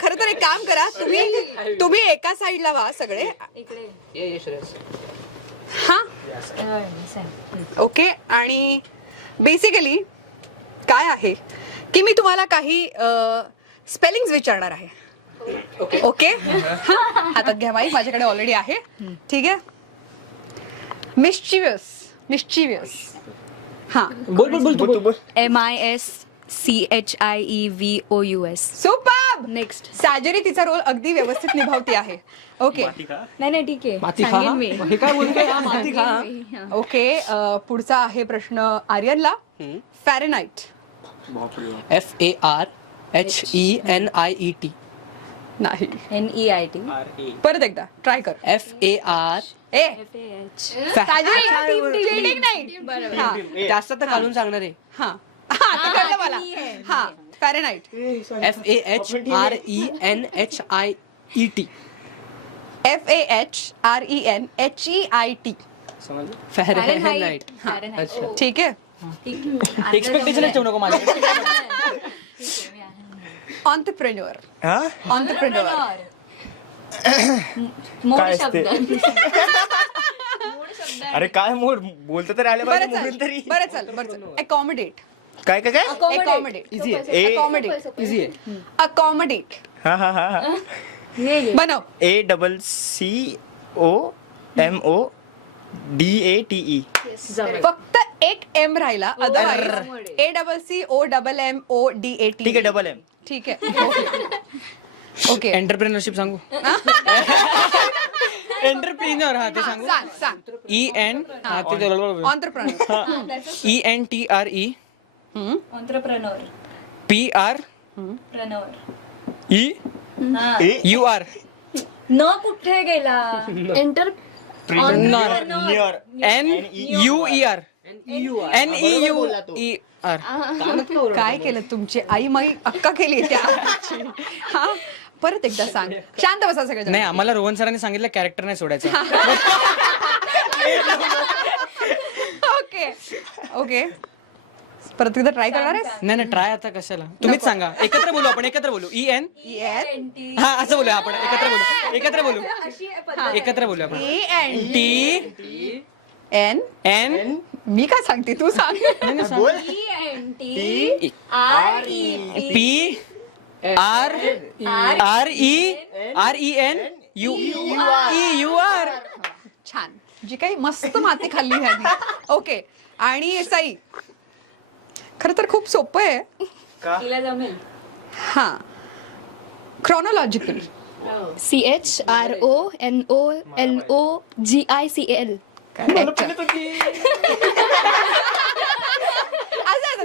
खर तर एक काम करा तुम्ही एका साईडला व्हा सगळे ये श्रेयस. हा ओके आणि बेसिकली काय आहे की मी तुम्हाला काही स्पेलिंग विचारणार आहे ओके हातात घ्या माईक माझ्याकडे ऑलरेडी आहे ठीक आहे मिस्चिवियस हा बोल बोल बोल तू बोल. MISCHIEVOUS. सुपर नेक्स्ट साजरी तिचा रोल अगदी व्यवस्थित निभावते आहे ओके नाही ठीक आहे माती खा सांगेन मी. हे काय बोलतोय हा, माती खा ओके पुढचा आहे प्रश्न आर्यनला फॅरेनाइट FARHENIET नाही NEIT. परत एकदा ट्राय कर FAR ए साजरी cheating नाही हा जास्त तर घालून सांगणार आहे हा आता कळलं मला हा फॅरेनाइट FAHRENHIET FAHRENHEIT फॅरेनहाइट Fahrenheit. अच्छा ठीक आहे एक्सपेक्टेशनच ठेवू नको माझ्या ऑन्टरप्रेन्युअर हा मोड असते? शब्द. अरे काय मोड बोलता तर आले पाहिजे मोडून तरी बरं चल अकॉमोडेट काय काय काय अकॉमोडेट इझी आहे अकॉमोडेट इझी आहे अकॉमोडेट हा हा हा हा बनव ACCOMODATE फक्त एक एम राहिला अदरवाईज ACCOMMODAT ठीक आहे डबल एम ठीक आहे ओके एंटरप्रेनरशिप सांगू एंटरप्रिनर हा ते सांगू सांग EN हा ते ऑन्टरप्रेन्युअर ENTRE Entrepreneur. PR Preneur. UR न कुठे गेला एंटर नियर NUER NEUER काय केलं तुमची आई माई अक्का केली त्या हा परत एकदा सांग शांत बसा सगळे नाही आम्हाला रोहन सरांनी सांगितलं कॅरेक्टर नाही सोडायचं ओके ओके परत एकदा ट्राय करणार आहेस नाही ट्राय आता कशाला तुम्हीच सांगा एकत्र बोलू आपण एकत्र बोलू EN हा असं बोलूया आपण एकत्र बोलू एकत्र बोलू आपण TN मी काय सांगते तू सांग PRRENUER छान जी काही मस्त माती खाल्ली ह्यानी ओके आणि साई खर तर खूप सोपं आहे तिला जमेल. हा क्रोनॉलॉजिकल CHRONOLOGICL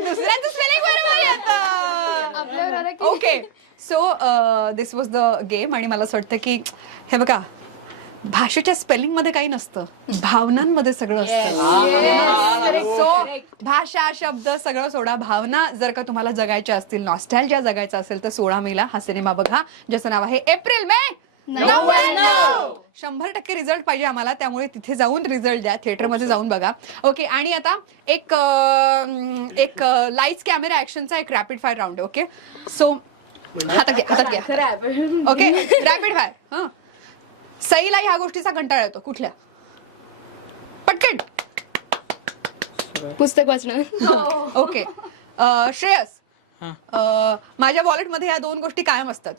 दुसऱ्यांचं स्पेलिंग बरोबर येतं okay so this was the game आणि मला असं वाटतं की हे बघा भाषेच्या स्पेलिंग मध्ये काही नसतं भावनांमध्ये सगळं असतं सो भाषा शब्द सगळं सोडा भावना जर का तुम्हाला जगायच्या असतील नॉस्टॅल्जिया जगायचं असेल तर 16 मेला हा सिनेमा बघा ज्याचं नाव आहे एप्रिल मे 100% रिझल्ट पाहिजे आम्हाला त्यामुळे तिथे जाऊन रिझल्ट द्या थिएटरमध्ये जाऊन बघा ओके आणि आता एक लाईट्स कॅमेरा ऍक्शनचा एक रॅपिड फायर राऊंड आहे ओके सो हातात घ्या ओके रॅपिड फायर सईला ह्या गोष्टीचा कंटाळा येतो कुठल्या? पटकन. पुस्तक वाचणं. ओके. श्रेयस, माझ्या वॉलेटमध्ये या 2 गोष्टी कायम असतात.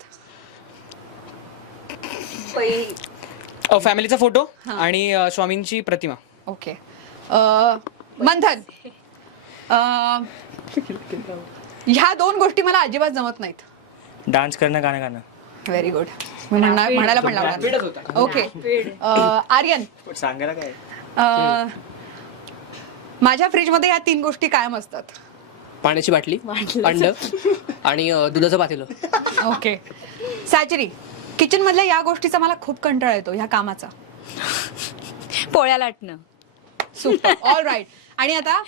फॅमिलीचा फोटो आणि स्वामींची प्रतिमा. ओके. मंथन, ह्या 2 गोष्टी मला अजिबात जमत नाहीत. डान्स करणं, गाणं गाणं. Very good. म्हणायला पण लागणार. ओके. आर्यन, सांगायला काय? माझ्या फ्रीजमध्ये या 3 गोष्टी कायम असतात. पाण्याची बाटली, अंड आणि दुधाचं पातेलं. ओके. सॅचरी, किचन मधल्या या गोष्टीचा मला खूप कंटाळा येतो, ह्या कामाचा. पोळ्या लाटणं. सुपर. All right. आणि आता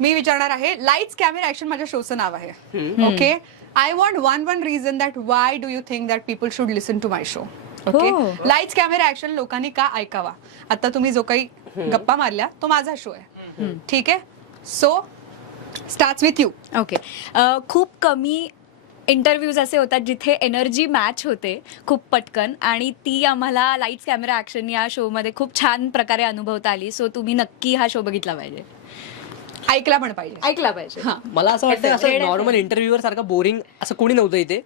मी विचारणार आहे, लाईट्स कॅमेरा ऍक्शन माझ्या शोचं नाव आहे. Okay. I want one reason that why do you think that people should listen to my show. Okay. Lights camera action लोकांनी का ऐकावा? आता तुम्ही जो काही गप्पा मारल्या तो माझा शो आहे. ठीक आहे. So starts with you. Okay. खूप कमी इंटरव्ह्यूज असे होतात जिथे एनर्जी मॅच होते खूप पटकन, आणि ती आम्हाला लाईट्स कॅमेरा ॲक्शन या शोमध्ये खूप छान प्रकारे अनुभवता आली. सो तुम्ही नक्की हा शो बघितला पाहिजे, ऐकला पण पाहिजे. ऐकला पाहिजे. मला असं वाटतं असं नॉर्मल इंटरव्ह्यूवर सारखं बोरिंग असं कोणी नव्हतं इथे.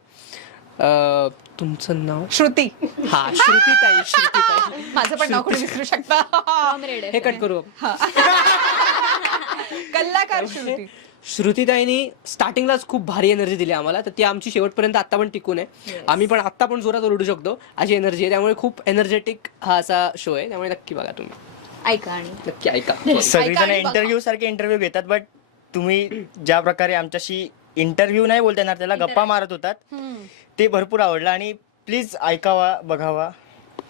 तुमचं नाव? श्रुती. हा, श्रुतीताई. माझं पण नाव कोणी विसरू शकता. हे कट करू. कल्लाकार श्रुती. श्रुतीताईनी स्टार्टिंगलाच खूप भारी एनर्जी दिली आम्हाला, तर ती आमची शेवटपर्यंत आता पण टिकून आहे. आम्ही पण आता पण जोरात ओरडू शकतो अशी एनर्जी आहे. त्यामुळे खूप एनर्जेटिक हा असा शो आहे. त्यामुळे नक्की बघा, तुम्ही ऐका आणि नक्की ऐका. सगळेजण इंटरव्ह्यू सारखे इंटरव्ह्यू घेतात, बट तुम्ही ज्या प्रकारे आमच्याशी इंटरव्ह्यू नाही बोलता येणार त्याला गप्पा मारत होतात, ते भरपूर आवडलं. आणि प्लीज ऐकावा, बघावा.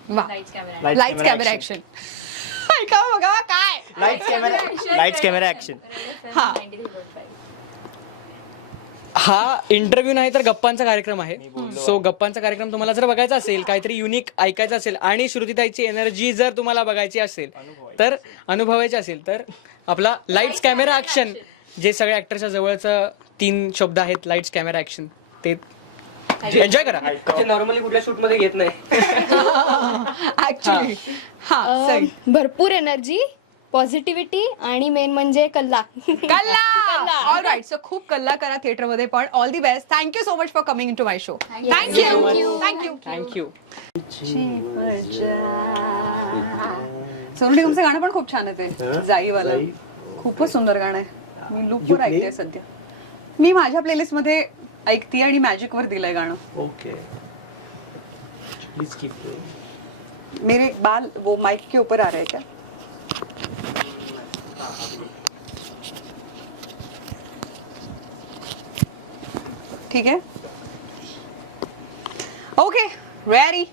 वा. Lights camera action. ऐकावं बघा काय. Lights camera action. हा. हा इंटरव्ह्यू नाही तर गप्पांचा कार्यक्रम आहे. सो गप्पांचा कार्यक्रम तुम्हाला जर बघायचा असेल, काहीतरी युनिक ऐकायचं असेल आणि श्रुतीताईची एनर्जी जर तुम्हाला बघायची असेल, तर अनुभवायची असेल, तर आपला लाईट्स कॅमेरा ऍक्शन, जे सगळ्या ऍक्टरच्या जवळचं 3 शब्द आहेत, लाईट्स कॅमेरा ऍक्शन, ते एन्जॉय करा. नॉर्मली कुठल्या शूट मध्ये घेत नाही. ऍक्च्युली. हा. सई. भरपूर एनर्जी, पॉझिटिव्हिटी आणि मेन म्हणजे कल्ला. कल्ला. All right. सो खूप कल्ला करा थिएटरमध्ये पण. All the best. Thank you so much for coming in to my show. Thank you. Thank you. Sonali, तुमचं गाणं पण खूप छान आहे ते जाईवाला. खूपच सुंदर गाणं आहे. मी लूपवर ऐकते सध्या. मी माझ्या प्लेलिस्ट मध्ये ऐकते आणि मॅजिक वर दिलंय गाणं. ओके. Please keep. मेरे बाल वो माइक के ऊपर आ रहे हैं क्या? ठीक है. Okay. Ready.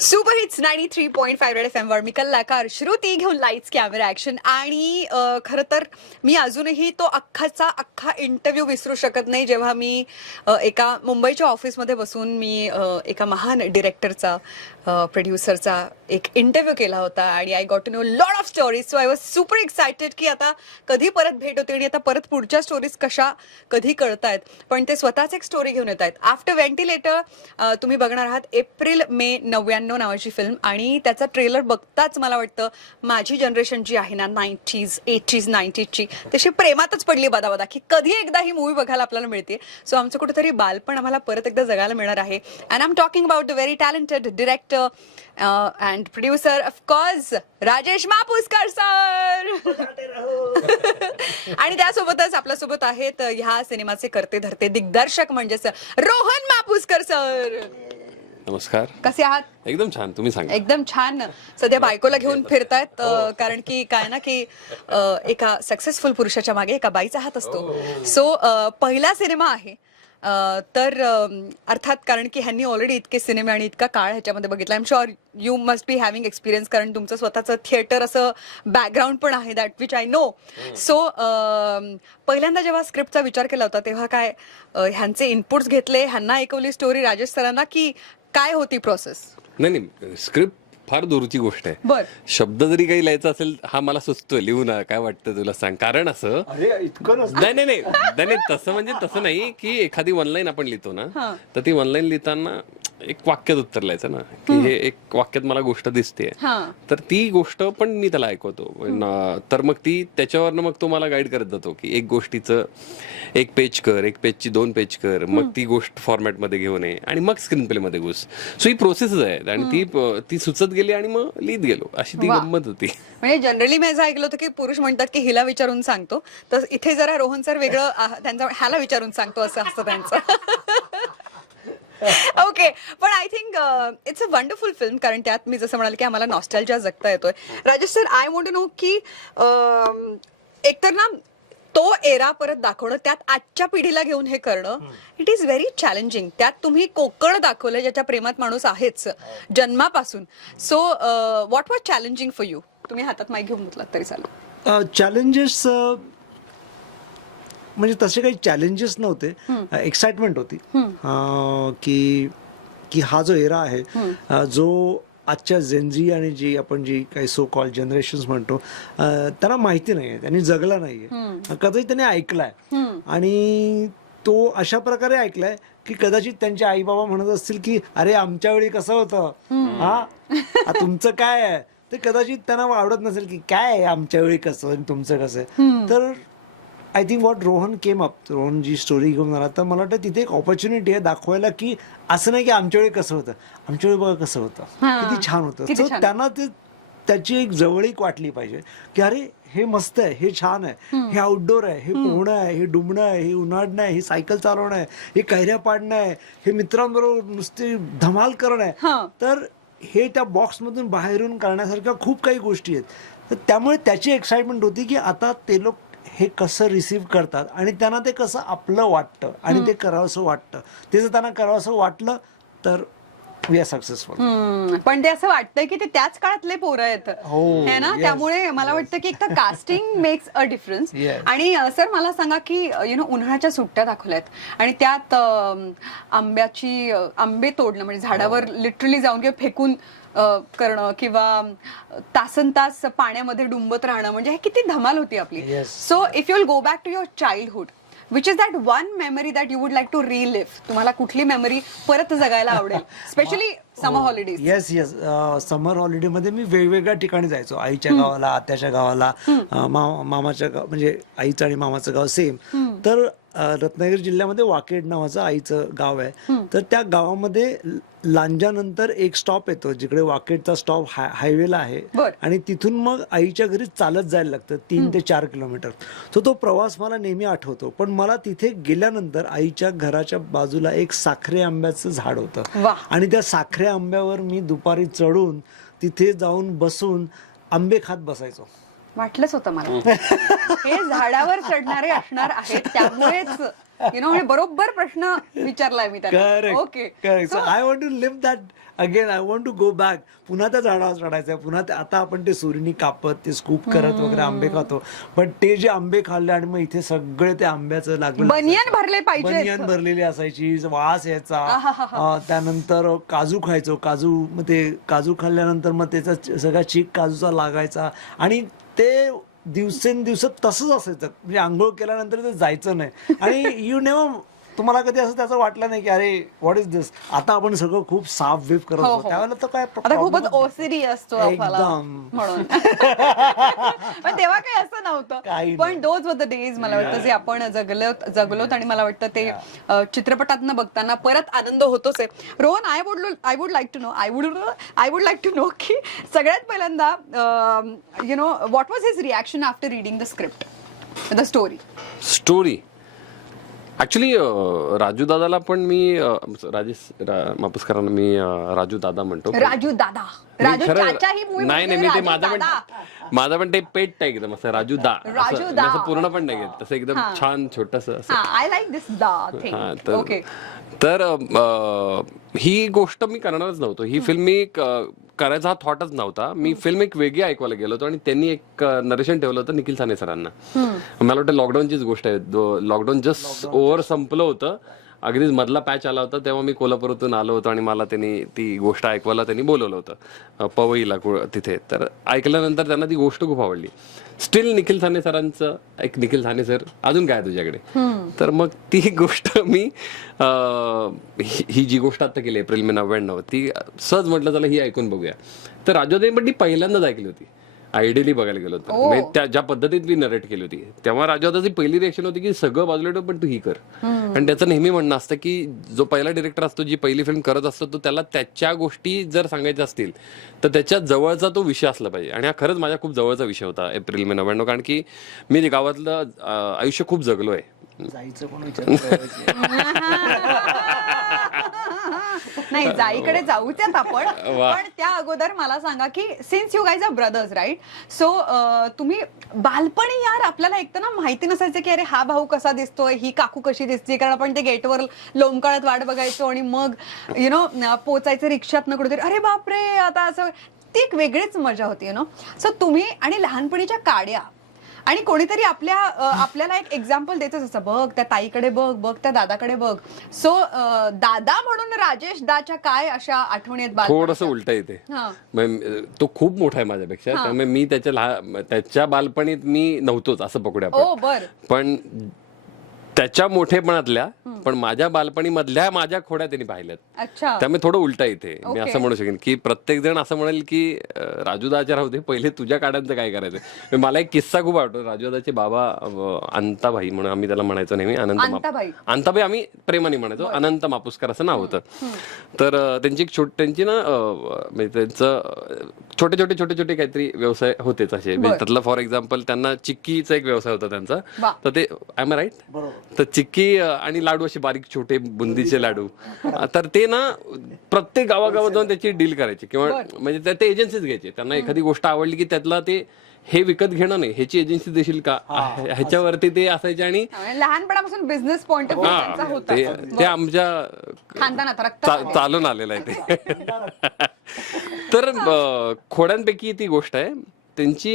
Super hits 93.5 red FM वर मी कल्लाकार श्रुती घेऊन लाईट्स कॅमेरा ऍक्शन. आणि खरं तर मी अजूनही तो अख्खा इंटरव्ह्यू विसरू शकत नाही, जेव्हा मी एका मुंबईच्या ऑफिसमध्ये बसून मी एका महान डिरेक्टरचा, प्रोड्युसरचा एक इंटरव्ह्यू केला होता आणि I got to know lot of stories. So I was super excited की आता कधी परत भेट होते आणि आता परत पुढच्या स्टोरीज कशा कधी कळतायत. पण ते स्वतःच एक स्टोरी घेऊन येत आहेत. आफ्टर व्हेंटिलेटर तुम्ही बघणार आहात एप्रिल मे 99 नावाची फिल्म, आणि त्याचा ट्रेलर बघताच मला वाटतं माझी जनरेशन जी आहे ना, 90s 80s 90sची, तशी प्रेमातच पडली बदाबदा की कधी एकदा ही मूवी बघायला आपल्याला मिळते. सो आमचं कुठेतरी बालपण आम्हाला परत एकदा जगायला मिळणार आहे. And I am talking about the very talented director and producer of course Rajesh Mapuskar sir. आणि त्यासोबतच आपल्यासोबत आहेत ह्या सिनेमाचे करते धरते दिग्दर्शक म्हणजेच रोहन मापुसकर सर. नमस्कार. कसे आहात? एकदम छान. तुम्ही सांगा. एकदम छान. सध्या बायकोला घेऊन फिरतायत, कारण की काय ना की एका सक्सेसफुल पुरुषाच्या मागे एका बाईचा हात असतो. सो पहिला सिनेमा आहे, तर अर्थात कारण की ह्यांनी ऑलरेडी इतके सिनेमे आणि इतका काळ ह्याच्यामध्ये बघितला. I am sure you must be having experience, कारण तुमचं स्वतःचं थिएटर असं बॅकग्राऊंड पण आहे, that which I know. So पहिल्यांदा जेव्हा स्क्रिप्टचा विचार केला होता तेव्हा काय ह्यांचे इनपुट्स घेतले, ह्यांना ऐकवली स्टोरी राजेश सरांना, की काय होती प्रोसेस? नाही, स्क्रिप्ट फार दूरची गोष्ट आहे. बर. शब्द जरी काही लिहायचा असेल, हा मला सुचतोय, लिहू ना, काय वाटतं तुला सांग. कारण असं नाही तसं म्हणजे तसं नाही की एखादी ऑनलाईन आपण लिहितो ना, तर ती ऑनलाईन लिहिताना एक वाक्यात उत्तर लिहायचं ना, की हे एक वाक्यात मला गोष्ट दिसते, तर ती गोष्ट पण मी त्याला ऐकवतो. तर मग ती त्याच्यावरनं मग तो मला गाईड करत जातो की एक गोष्टीचं 1 पेज कर, 1 पेजची 2 पेज कर, मग ती गोष्ट फॉर्मॅटमध्ये घेऊन ये आणि मग स्क्रीन प्ले मध्ये घुस. सो ही प्रोसेसच आहे आणि ती सुचत गेली आणि मग लिहित गेलो, अशी ती गंमत होती. म्हणजे जनरली मी असं ऐकलं होतं की पुरुष म्हणतात की हिला विचारून सांगतो, तर इथे जरा रोहन सर वेगळं त्यांचं ह्याला विचारून सांगतो असं असतं त्यांचं. ओके, पण I think it's a wonderful film, कारण त्यात मी जसं म्हणाले की आम्हाला नॉस्टॅल्जिया जगता येतोय. Rajesh sir, I want to know की एकतर ना तो एरा परत दाखवणं, त्यात आजच्या पिढीला घेऊन हे करणं, इट इज व्हेरी चॅलेंजिंग. त्यात तुम्ही कोकण दाखवलं, ज्याच्या प्रेमात माणूस आहेच जन्मापासून. So what was challenging for you? तुम्ही हातात माईक घेऊन म्हटलात तरी चालेल. चॅलेंजेस म्हणजे तसे काही चॅलेंजेस नव्हते, एक्साइटमेंट होती की हा जो एरा आहे, जो आजच्या जेनझी आणि जी आपण जी काही सो कॉल जनरेशन्स म्हणतो, त्यांना माहिती नाहीये, त्यांनी जगला नाहीये, कदाचित त्यांनी ऐकलाय आणि तो अशा प्रकारे ऐकलाय की कदाचित त्यांचे आई बाबा म्हणत असतील की अरे आमच्या वेळी कसं होतं, तुमचं काय आहे, ते कदाचित त्यांना आवडत नसेल की काय आहे आमच्या वेळी कसं आणि तुमचं कसं आहे. तर I think what Rohan came up, Rohan ji story घेऊन आला, तर मला वाटतं तिथे एक ऑपॉर्च्युनिटी आहे दाखवायला की असं नाही की आमच्या वेळी कसं होतं, आमच्या वेळी बघा कसं होतं, किती छान होतं. सो त्यांना ते त्याची एक जवळीक वाटली पाहिजे की अरे हे मस्त आहे, हे छान आहे, हे आउटडोर आहे, हे पोहणं आहे, हे डुंबणं आहे, हे उन्हाळणं आहे, हे सायकल चालवणं आहे, हे कैऱ्या पाडणं आहे, हे मित्रांबरोबर नुसती धमाल करणं आहे. तर हे त्या बॉक्समधून बाहेरून करण्यासारख्या खूप काही गोष्टी आहेत. तर त्यामुळे त्याची एक्साइटमेंट होती की आता ते लोक हे कसं रिसीव्ह करतात आणि त्यांना ते कसं आपलं वाटतं आणि ते करावंसं वाटतं. ते जर त्यांना करावंसं वाटलं तर वी आर सक्सेसफुल. पण ते असं वाटतंय की ते त्याच काळातले पोरं आहेत है ना, त्यामुळे मला वाटतं की एक तर कास्टिंग मेक्स अ डिफरन्स. आणि सर मला सांगा की उन्हाळ्याच्या सुट्ट्या दाखवल्यात आणि त्यात आंबे तोडणं, म्हणजे झाडावर लिटरली जाऊन किंवा फेकून करणं किंवा तासन तास पाण्यामध्ये डुंबत राहणं, म्हणजे हे किती धमाल होती आपली. So if you will go back to your childhood, which is that one memory that you would like to relive? तुम्हाला कुठली मेमरी परत जगायला आवडेल, specially summer holidays? Yes, summer हॉलिडेमध्ये मी वेगवेगळ्या ठिकाणी जायचो, आईच्या गावाला, आत्याच्या गावाला, मामाच्या गाव, म्हणजे आईचं आणि मामाचं गाव सेम. तर रत्नागिरी जिल्ह्यामध्ये वाकेड नावाचं आईचं गाव आहे. तर त्या गावामध्ये लांजानंतर एक स्टॉप येतो, जिकडे वाकेडचा स्टॉप हायवेला आहे आणि तिथून मग आईच्या घरी चालत जायला लागतं 3 ते 4 किलोमीटर. तो प्रवास मला नेहमी आठवतो. पण मला तिथे गेल्यानंतर आईच्या घराच्या बाजूला एक साखरे आंब्याचं झाड होतं आणि त्या साखरे आंब्यावर मी दुपारी चढून तिथे जाऊन बसून आंबे खात बसायचो. वाटलंच होतं मला हे झाडावर चढणारे असणार आहेत, त्यामुळेच बरोबर प्रश्न विचारलाय मी त्याला. Okay, correct. I want to live that again. I want to go back. पुन्हा त्या झाडावर चढायचं, पुन्हा आता आपण ते सुरीनी कापत, ते स्कूप करत वगैरे आंबे खातो, पण ते जे आंबे खाल्ले आणि मग इथे सगळे ते आंब्याचं लागलं, बनियन भरले पाहिजे, बनियन भरलेली असायची, वास यायचा. त्यानंतर काजू खायचो, मग ते काजू खाल्ल्यानंतर मग त्याचा सगळा चीक काजूचा लागायचा आणि ते दिवसेंदिवस तसंच असायचं. म्हणजे आंघोळ केल्यानंतर ते जायचं नाही आणि यू नेव्हर, तुम्हाला कधी असं त्याचं वाटलं नाही की अरे व्हॉट इज दिस, आता आपण सगळं खूप साफ वेफ करत होतो त्यावेळेला, तर काय आता खूपच ओसिडी असतो म्हणून. पण तेव्हा काही असं नव्हतं. पण दोज वर द डेज मला वाटतं जे आपण जगलोत आणि मला वाटतं ते चित्रपटातनं बघताना परत आनंद होतोच आहे. Rohan, I would like to know की सगळ्यात पहिल्यांदा what was his reaction after reading the script, the story? Actually Raju दादाला पण मी मापुसकरांना मी राजू दादा म्हणतो. राजू दादा, राजू चाचा ही मूवी नाही मी ते माझा पण ते पेट आहे एकदम असं राजू दा, असं पूर्ण पण नाही घेत, तसं एकदम छान छोटस. आय लाईक दिस दा थिंग. ओके, तर ही गोष्ट मी करणारच नव्हतो. ही फिल्म मी करायचा हा थॉटच नव्हता. मी फिल्म एक वेगळी ऐकवायला गेलो होतो आणि त्यांनी एक नरेशन ठेवलं होतं निखिल साने सरांना. मला वाटतं लॉकडाऊनचीच गोष्ट आहे. लॉकडाऊन जस्ट ओव्हर संपलं होतं अगदीच मधला पॅच आला होता तेव्हा मी कोल्हापूरातून आलो होतो आणि मला त्यांनी ती गोष्ट ऐकवायला त्यांनी बोलवलं होतं पवईला तिथे. तर ऐकल्यानंतर त्यांना ती गोष्ट खूप आवडली. स्टील निखिल ठाणे सरांचं एक निखिल ठाणे सर अजून काय तुझ्याकडे, तर मग ती गोष्ट मी ही जी गोष्ट आता केली एप्रिल मे 99 ती सहज म्हटलं चला ही ऐकून बघूया. तर राजोदय पण ती पहिल्यांदाच ऐकली होती, आयडियली बघायला गेलो होतो. म्हणजे त्या ज्या पद्धतीत मी नरेट केली होती तेव्हा राजोदाची पहिली रिएक्शन होती की सगळं बाजूला ठेव पण तू ही कर. आणि त्याचं नेहमी म्हणणं असतं की जो पहिला डिरेक्टर असतो जी पहिली फिल्म करत असतो तो त्याला त्याच्या गोष्टी जर सांगायच्या असतील तर त्याच्या जवळचा तो विषय असला पाहिजे. आणि हा खरंच माझ्या खूप जवळचा विषय होता एप्रिल मे 99, कारण की मी गावातलं आयुष्य खूप जगलोय. जायचं पण विचार नाही, जाईकडे जाऊच्यात आपण, पण त्या अगोदर मला सांगा की since you guys are brothers right, so तुम्ही बालपणी यार आपल्याला एक तर ना माहिती नसायचं की अरे हा भाऊ कसा दिसतोय, ही काकू कशी दिसते, कारण आपण ते गेटवर लोंबकळत वाट बघायचो आणि मग पोचायचं रिक्षात न कुठेतरी, अरे बापरे आता असं, ती एक वेगळीच मजा होती सो तुम्ही आणि लहानपणीच्या काड्या आणि कोणीतरी आपल्याला एक एक्झाम्पल देतच असं, बघ त्या ताईकडे बघ, बघ त्या दादाकडे बघ. सो दादा म्हणून राजेश दाच्या काय अशा आठवणी आहेत थोडस उलट येते. तो खूप मोठा आहे माझ्यापेक्षा, त्यामुळे मी त्याच्या बालपणीत मी नव्हतोच असं पकडूया ओ बर, पण त्याच्या मोठेपणातल्या पण माझ्या बालपणी मधल्या माझ्या खोड्या त्यांनी पाहिल्यात. अच्छा, त्यामुळे थोडं उलटा येते. मी असं म्हणू शकेन की प्रत्येक जण असं म्हणेल की राजूदाच्या राहू दे, पहिले तुझ्या काड्यांचं काय करायचं. मला एक किस्सा खूप आवडतो. राजूदाचे बाबा अंताभाई म्हणून आम्ही त्याला म्हणायचो नेहमी, अंताबाई आम्ही प्रेमाने म्हणायचो, अनंत मापुसकर असं नाव होतं. तर त्यांची ना म्हणजे त्यांचं छोटे छोटे काहीतरी व्यवसाय होतेच असे. त्यातलं फॉर एक्झाम्पल त्यांना चिक्कीचा एक व्यवसाय होता त्यांचा. तर ते आय एम राईट, तर चिक्की आणि लाडू असे बारीक छोटे बुंदीचे लाडू, तर ते ना प्रत्येक गावागावात जाऊन त्याची डील करायची किंवा म्हणजे ते एजन्सीच घ्यायचे. त्यांना एखादी गोष्ट आवडली की त्यातला ते हे विकत घेणं नाही, ह्याची एजन्सी देशील का, ह्याच्यावरती ते असायचे. आणि लहानपणापासून बिझनेस पॉइंट ऑफ व्ह्यू होता, ते आमच्या खानदानात चालून आलेलं आहे ते. तर खोड्यांपैकी ती गोष्ट आहे. त्यांची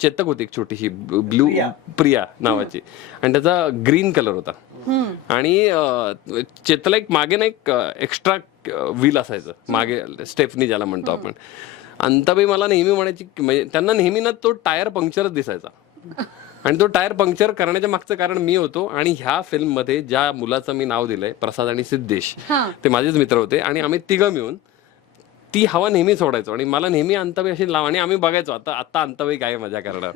चेतक होती एक छोटीशी ब्लू प्रिया नावाची, आणि त्याचा ग्रीन कलर होता. आणि चेतला एक मागे ना एक एक्स्ट्रा व्हील असायचं मागे, स्टेफनी ज्याला म्हणतो आपण. अंताबाई मला नेहमी म्हणायची, म्हणजे त्यांना नेहमी ना तो टायर पंक्चरच दिसायचा. आणि तो टायर पंक्चर करण्याच्या मागचं कारण मी होतो. आणि ह्या फिल्म मध्ये ज्या मुलाचं मी नाव दिलंय प्रसाद आणि सिद्धेश, ते माझेच मित्र होते. आणि आम्ही तिघं मिळून ती हवा नेहमी सोडायचो. आणि मला नेहमी अंताबाई अशी लाव, आणि आम्ही बघायचो आता अंताबाई काय मजा करणार.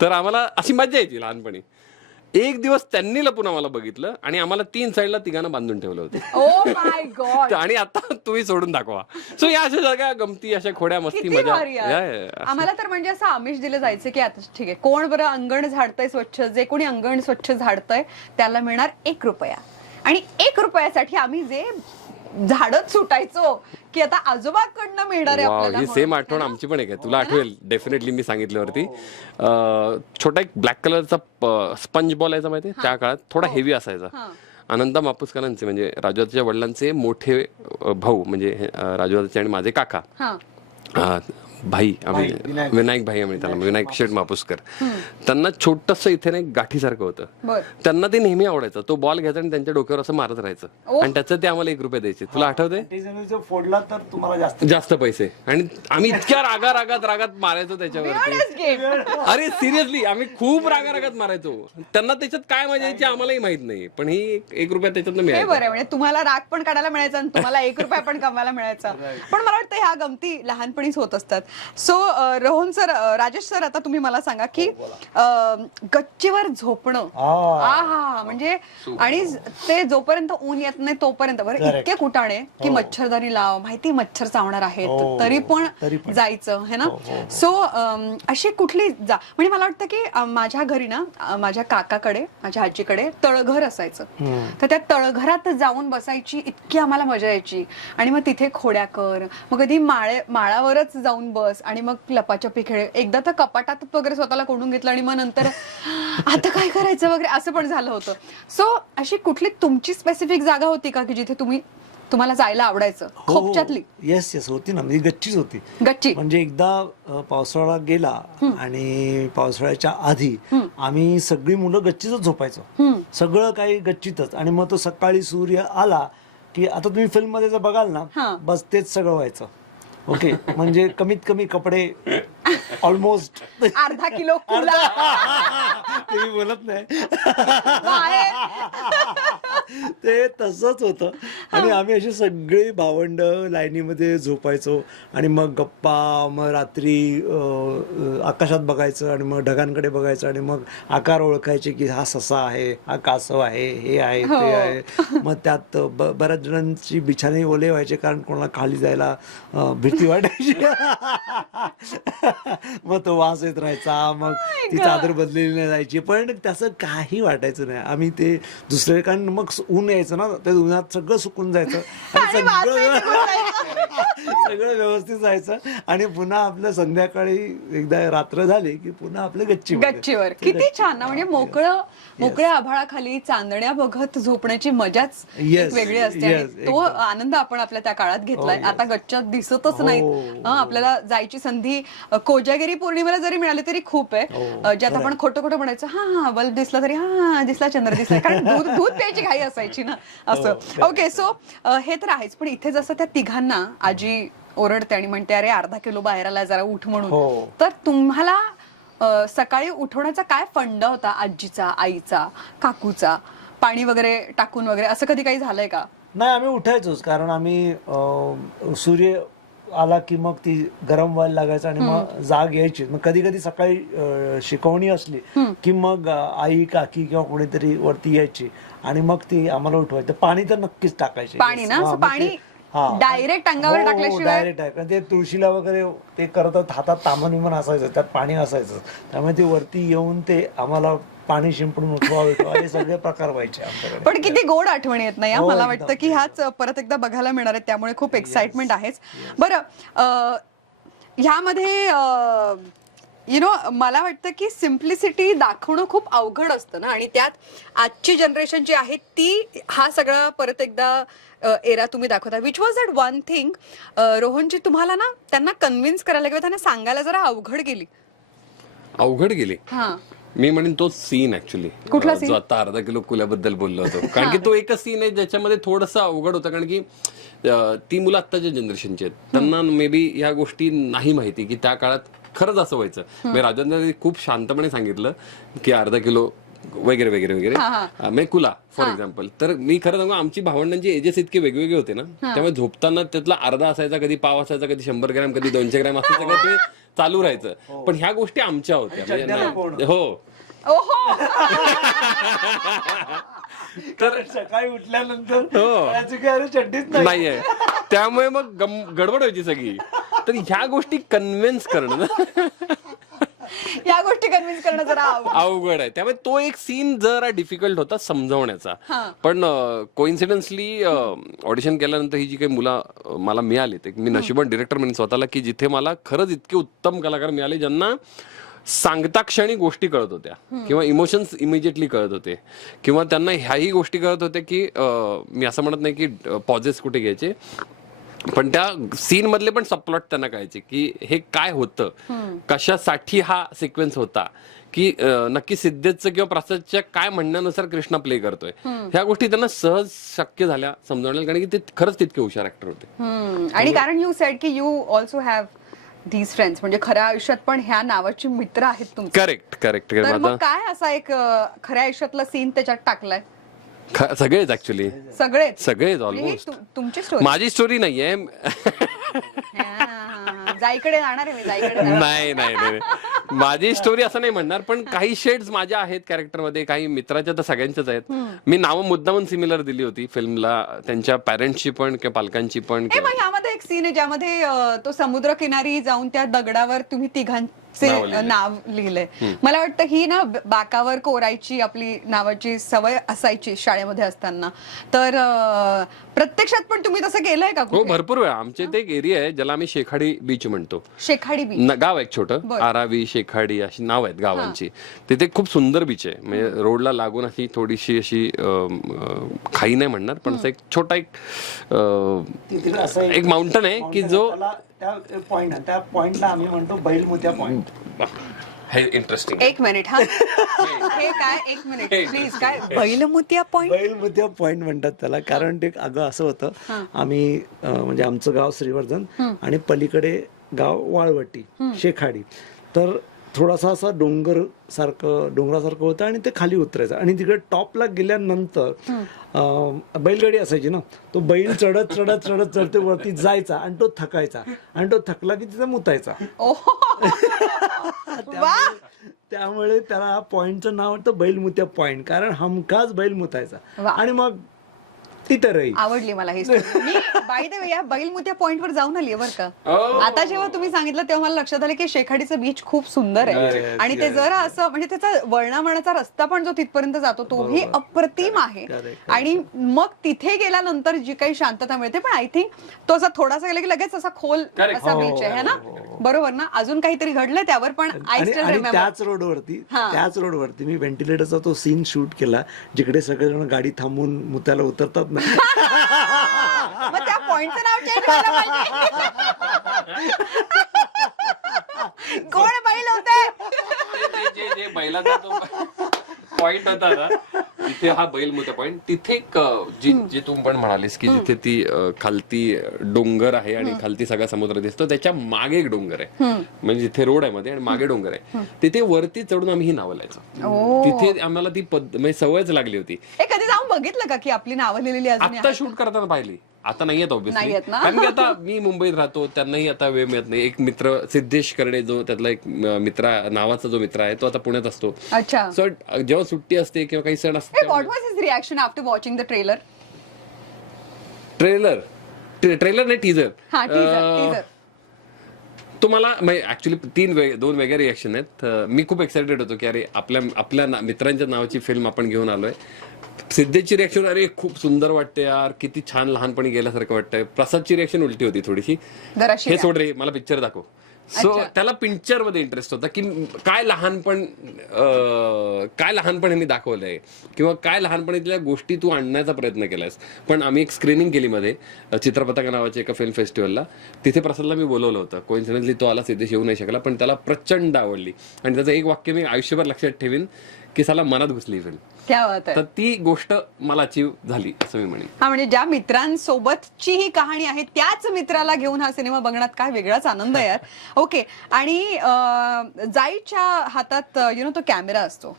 तर आम्हाला अशी मजा यायची लहानपणी. एक दिवस त्यांनी लपून आम्हाला बघितलं आणि आम्हाला 3 साईडला तिघांना बांधून ठेवलं होतं. ओ माय गॉड. आणि आता तुम्ही सोडून दाखवा. सो या अशा सगळ्या गमती, अशा खोड्या मस्ती मजा. आम्हाला तर म्हणजे असं आमिष दिलं जायचं की आता ठीक आहे, कोण बरं अंगण झाडतंय स्वच्छ, जे कोणी अंगण स्वच्छ झाडतंय त्याला मिळणार 1 रुपया. आणि 1 रुपयासाठी आम्ही जे झाडच सुटायचो की आता आजोबाकडनं मिळणार आहे आपल्याला. ही सेम आठवण आमची पण एक आहे, तुला आठवेल डेफिनेटली मी सांगितल्यावरती. छोटा एक ब्लॅक कलरचा स्पंज बॉल यायचा माहिती, त्या काळात थोडा हेवी असायचा. अनंत मापुसकरांचे म्हणजे राजूदाच्या वडिलांचे मोठे भाऊ म्हणजे राजूदाचे आणि माझे काका भाई, आम्ही विनायक भाई, आम्ही त्याला विनायक शेठ मापुसकर. त्यांना छोटस इथे ना एक गाठीसारखं होतं. त्यांना ते नेहमी आवडायचं. तो बॉल घ्यायचा आणि त्यांच्या डोक्यावर असं मारत राहायचं आणि त्याचं ते आम्हाला 1 रुपया द्यायचे. तुला आठवतंय? फोडला तर तुम्हाला जास्त पैसे. आणि आम्ही इतक्या रागात मारायचो त्याच्यावरती. अरे सिरियसली आम्ही खूप रागात मारायचो. त्यांना त्याच्यात काय मजा यायची आम्हालाही माहित नाही, पण ही 1 रुपया त्याच्यातनं हे मिळायचं. बरं, म्हणजे तुम्हाला राग पण काढायला मिळायचा आणि तुम्हाला 1 रुपया पण कमवायला मिळायचा. पण मला वाटतं ह्या गमती लहानपणीच होत असतात. So Rohan sir, Rajesh sir, आता तुम्ही मला सांगा की गच्चीवर झोपणं, म्हणजे आणि ते जोपर्यंत ऊन येत नाही तोपर्यंत, बरं इतके कुटाणे की मच्छरदाणी लाव, माहिती मच्छर चावणार आहेत तरी पण जायचं है ना. सो अशी कुठली म्हणजे मला वाटतं की माझ्या घरी ना माझ्या काकाकडे, माझ्या आजीकडे तळघर असायचं. तर त्या तळघरात जाऊन बसायची इतकी आम्हाला मजा यायची. आणि मग तिथे खोड्या कर, मग कधी माळावरच जाऊन बस आणि मग लपाछपी खेळ. एकदा तर कपाटात वगैरे स्वतःला कोंडून घेतलं आणि मग नंतर आता काय करायचं वगैरे असं पण झालं होतं. सो अशी कुठली तुमची स्पेसिफिक जागा होती का की जिथे तुम्ही तुम्हाला जायला आवडायचं खोपच्यातली येस येस होती ना, म्हणजे गच्चीच होती. गच्ची म्हणजे एकदा पावसाळा गेला आणि पावसाळ्याच्या आधी आम्ही सगळी मुलं गच्चीतच झोपायचो, सगळं काही गच्चीतच. आणि मग तो सकाळी सूर्य आला की आता तुम्ही फिल्म मध्ये जर बघाल ना, बस तेच सगळं व्हायचं. ओके, म्हणजे कमीत कमी कपडे ऑलमोस्ट अर्धा किलो कुला तुम्ही बोलत नाही बाहेर. ते तसंच होतं. आणि आम्ही अशी सगळी भावंड लाईनीमध्ये झोपायचो आणि मग गप्पा, मग रात्री आकाशात बघायचं आणि मग ढगांकडे बघायचं आणि मग आकार ओळखायचे की हा ससा आहे, हा कासव आहे, हे आहे, ते आहे. मग त्यात बऱ्याच जणांची बिछाने ओले व्हायचे कारण कोणाला खाली जायला भीती वाटायची. मग तो वास येत राहायचा, मग ती चादर बदलेली नाही जायची, पण त्याचं काही वाटायचं नाही. आम्ही ते दुसरे, कारण मग ऊन यायचं ना, त्या उन्हात सगळं सुकून जायचं आणि सगळं व्यवस्थित जायचं. आणि पुन्हा आपलं संध्याकाळी एकदा रात्र झाली की पुन्हा आपलं गच्चीवर. किती छान ना, म्हणजे मोकळ्या आभाळाखाली चांदण्या बघत झोपण्याची मजाच एक वेगळी असते. आणि तो आनंद आपण आपल्या त्या काळात घेतलाय. आता गच्च्यात दिसतच नाहीत. आपल्याला जायची संधी कोजागिरी पौर्णिमेला जरी मिळाली तरी खूप आहे, ज्यात आपण खोटं खोटं म्हणायचं हा बल्ब दिसला तरी हा दिसला, चंद्र दिसला, कारण दूध प्यायची घाई असायची ना असं. ओके, सो हे तर आहेच. पण इथे जसं त्या तिघांना आजी ओरडते आणि म्हणते अरे अर्धा किलो बाहेर आला, जरा उठ म्हणून, तर तुम्हाला सकाळी उठवण्याचा काय फंड होता आजीचा, आईचा, काकूचा? पाणी वगैरे टाकून वगैरे असं कधी काही झालंय का? नाही, आम्ही उठायचोच, कारण आम्ही सूर्य आला की मग ती गरम व्हायला लागायचं आणि मग जाग यायची. मग कधी कधी सकाळी शिकवणी असली की मग आई, काकी किंवा कोणीतरी वरती यायची आणि मग ती आम्हाला उठवायची. पाणी तर नक्कीच टाकायचे. पाणी ना, असं पाणी डायरेक्ट अंगावर टाकल्याशिवाय? डायरेक्ट आहे, कारण ते तुळशीला वगैरे ते करतात, हातात तामण विमन असायचं, त्यात पाणी असायचं, त्यामुळे ते वरती येऊन ते आम्हाला पाणी शिंपडून उठवा हे सगळे प्रकार व्हायचे आमच्याकडे. पण किती गोड आठवणी येत नाही. मला वाटतं की ह्याच परत एकदा बघायला मिळणार आहेत, त्यामुळे खूप एक्साइटमेंट आहेच. बरं, ह्यामध्ये मला वाटतं की सिम्प्लिसिटी दाखवणं खूप अवघड असतं ना, आणि त्यात आजची जनरेशन जी आहे ती हा सगळा परत एकदा एरा तुम्ही दाखवता. Which was that one thing Rohanji तुम्हाला ना त्यांना कन्व्हिन्स करायला किंवा त्यांना सांगायला जरा अवघड गेली? अवघड गेली? हा, मी म्हणेन तो सीन ऍक्च्युली, कुठला जो आता अर्धा किलो कुल्याबद्दल बोललो होतो, कारण की तो एकच सीन आहे ज्याच्यामध्ये थोडंसं अवघड होतं. कारण की ती मुलं आत्ताच्या जनरेशनची आहेत, त्यांना मे बी ह्या गोष्टी नाही माहिती की त्या काळात खरंच असं व्हायचं. म्हणजे राजेंद्रने खूप शांतपणे सांगितलं की अर्धा किलो वगैरे वगैरे वगैरे, म्हणजे कुला फॉर एक्झाम्पल. तर मी खरं सांगू, आमची भावंडांची एजेस इतके वेगवेगळे होते ना, त्यामुळे झोपताना त्यातला अर्धा असायचा, कधी पाव असायचा, कधी 100 ग्रॅम, कधी 200 ग्रॅम, असं सगळं ते चालू राहायचं. पण ह्या गोष्टी आमच्या होत्या. म्हणजे हो, तर सकाळी उठल्यानंतर चड्डीच नाहीये, त्यामुळे मग गडबड व्हायची सगळी. तर ह्या गोष्टी कन्व्हिन्स करणं या गोष्टी कन्व्हिन्स करणं जरा अवघड आहे. त्यामुळे तो एक सीन जरा डिफिकल्ट होता समजावण्याचा. पण कोइन्सिडन्सली ऑडिशन केल्यानंतर ही जी काही मुलं मला मिळाली, ते मी नशिबान डिरेक्टर म्हणून स्वतःला, की जिथे मला खरंच इतके उत्तम कलाकार मिळाले ज्यांना सांगता क्षणी गोष्टी कळत होत्या किंवा इमोशन्स इमिजिएटली कळत होते, किंवा त्यांना ह्याही गोष्टी कळत होत्या की मी असं म्हणत नाही की पॉजेस कुठे घ्यायचे, पण त्या सीन मधले पण सबप्लॉट त्यांना कळायचे की हे काय होतं, कशासाठी हा सिक्वेन्स होता, की नक्की सिद्धेशचं किंवा प्रसादच्या काय म्हणण्यानुसार कृष्णा प्ले करतोय. ह्या गोष्टी त्यांना सहज शक्य झाल्या समजावण्याला, कारण की ते खरंच तितके हुशार ऍक्टर होते. आणि कारण यू सेड की you also have these friends, म्हणजे खऱ्या आयुष्यात पण ह्या नावाची मित्र आहेत तुमचे. Correct correct. तर मग काय असा एक खऱ्या आयुष्यातला सीन त्याच्यात टाकलाय? सगळेच ऍक्च्युली, सगळेच ऑलमोस्ट. तुमची स्टोरी? माझी स्टोरी नाहीये. जाईकडे जाणार आहे मी, जाईकडे नाही नाही नाही, माझी स्टोरी असं नाही म्हणणार, पण काही शेड्स माझ्या आहेत कॅरेक्टरमध्ये, काही मित्राच्या तर सगळ्यांच्याच आहेत. मी नावं मुद्दामून सिमिलर दिली होती फिल्मला, त्यांच्या पॅरेंट्सची पण किंवा पालकांची पण. यामध्ये एक सीन आहे ज्यामध्ये तो समुद्र किनारी जाऊन त्या दगडावर तुम्ही नाव लिहिलंय. मला वाटतं ही ना बाकावर कोरायची आपली नावाची सवय असायची शाळेमध्ये असताना, तर प्रत्यक्षात पण तुम्ही तसं केलंय का हो कुठे? भरपूर वेळा. आमच्या इथे एक एरिया आहे ज्याला आम्ही शेखाडी बीच म्हणतो. शेखाडी बीच गाव आहे एक छोटं, आरावी, शेखाडी अशी नाव आहेत गावांची. तिथे खूप सुंदर बीच आहे, म्हणजे रोडला लागून अशी थोडीशी अशी खाई नाही म्हणणार, पण असं एक छोटा तिकडे असं एक माउंटन आहे की जो त्या पॉइंटला आम्ही म्हणतो बैलमुत्या पॉइंट. हे इंटरेस्टिंग. एक मिनिट हा हे काय, एक मिनिट प्लीज, काय बैलमुतिया पॉइंट? बैलमुत्या पॉइंट म्हणतात त्याला, कारण ते अगं असं होतं, आम्ही म्हणजे आमचं गाव श्रीवर्धन आणि पलीकडे गाव वाळवटी शेखाडी, तर थोडासा असा डोंगरासारखं होतं आणि ते खाली उतरायचं आणि तिकडे टॉपला गेल्यानंतर बैलगाडी असायची ना, तो बैल चढत चढत चढत चढते वरती जायचा आणि तो थकायचा आणि तो थकला की तिथे मुतायचा. त्यामुळे त्याला पॉइंटचं नाव वाटतं बैलमुत्या पॉइंट, कारण हमखास बैल मुतायचा. आणि मग तिथे राहील. आवडली मला ही story. Me by the way या बैलमुत्या पॉइंट वर जाऊन आली बरं का. आता जेव्हा तुम्ही सांगितलं तेव्हा मला लक्षात आलं की शेखाडीचं बीच खूप सुंदर आहे आणि ते जरा असं म्हणजे त्याचा वळणावळणाचा रस्ता पण जो तिथपर्यंत जातो तोही अप्रतिम आहे. आणि मग तिथे गेल्यानंतर जी काही शांतता मिळते, पण आय थिंक तो असा थोडासा गेला की लगेच असा खोल असा बीच आहे ना, बरोबर ना? अजून काहीतरी घडलंय त्यावर, पण आय स्टिल आणि रिमेंबर. त्याच रोडवरती मी व्हेंटिलेटरचा तो सीन शूट केला जिकडे सगळेजण गाडी थांबून मुताला उतरतात ना. मग त्या पॉइंटचं नाव चेंज व्हायला पाहिजे. कोण बैल होते? जे बैलाचा तो पॉइंट होता ना, तिथे हा बैल मोठा पॉइंट, तिथे एक जे तू पण म्हणालीस की जिथे ती खालती डोंगर आहे आणि खालती सगळा समुद्र दिसतो, त्याच्या मागे एक डोंगर आहे, म्हणजे जिथे रोड आहे मध्ये आणि मागे डोंगर आहे, तिथे वरती चढून आम्ही ही नावं लिहायचो. तिथे आम्हाला ती म्हणजे सवयच लागली होती. हे कधी जाऊन बघितलं का की आपली नावं लिहिलेली अजून आता शूट करताना पाहिली, आता नाही येत ऑब्व्हियसली, कारण की आता मी मुंबईत राहतो, त्यांनाही आता वेळ मिळत नाही. एक मित्र सिद्धेश करडे जो त्यातला एक नावाचा जो मित्र आहे तो आता पुण्यात असतो. अच्छा. सो जेव्हा सुट्टी असते किंवा काही सण असते, व्हॉट वाज his reaction after watching the trailer? Trailer नाही, टीजर. हा, टीजर. तुम्हाला ऍक्च्युली दोन वेगळे रिएक्शन आहेत. मी खूप एक्साइटेड होतो की अरे आपल्या मित्रांच्या नावाची फिल्म आपण घेऊन आलोय. सिद्धेशची रिएक्शन, अरे खूप सुंदर वाटते यार, किती छान लहानपणी गेल्यासारखं वाटतंय. प्रसादची रिएक्शन उलटी होती थोडीशी, हे सोड रे मला पिक्चर दाखव. सो त्याला पिक्चर मध्ये इंटरेस्ट होता की काय लहानपण ह्यांनी दाखवलंय किंवा काय लहानपणीतल्या गोष्टी तू आणण्याचा प्रयत्न केलास. पण आम्ही एक स्क्रीनिंग केली मध्ये चित्रपताका नावाच्या एका फिल्म फेस्टिवलला. तिथे प्रसादला मी बोलवलं होतं. कोइन्सिडेंटली तो आला, सिद्धेश येऊ नाही शकला, पण त्याला प्रचंड आवडली आणि त्याचं एक वाक्य मी आयुष्यभर लक्षात ठेवीन की साला मनात घुसली फिल्म. क्या बात आहे. तर ती गोष्ट मला अचीव झाली असं मी म्हणेन. हा, म्हणजे ज्या मित्रांसोबतची ही कहाणी आहे त्याच मित्राला घेऊन हा सिनेमा बघण्यात काय वेगळाच आनंद आहे यार. ओके. आणि जाईच्या हातात तो कॅमेरा असतो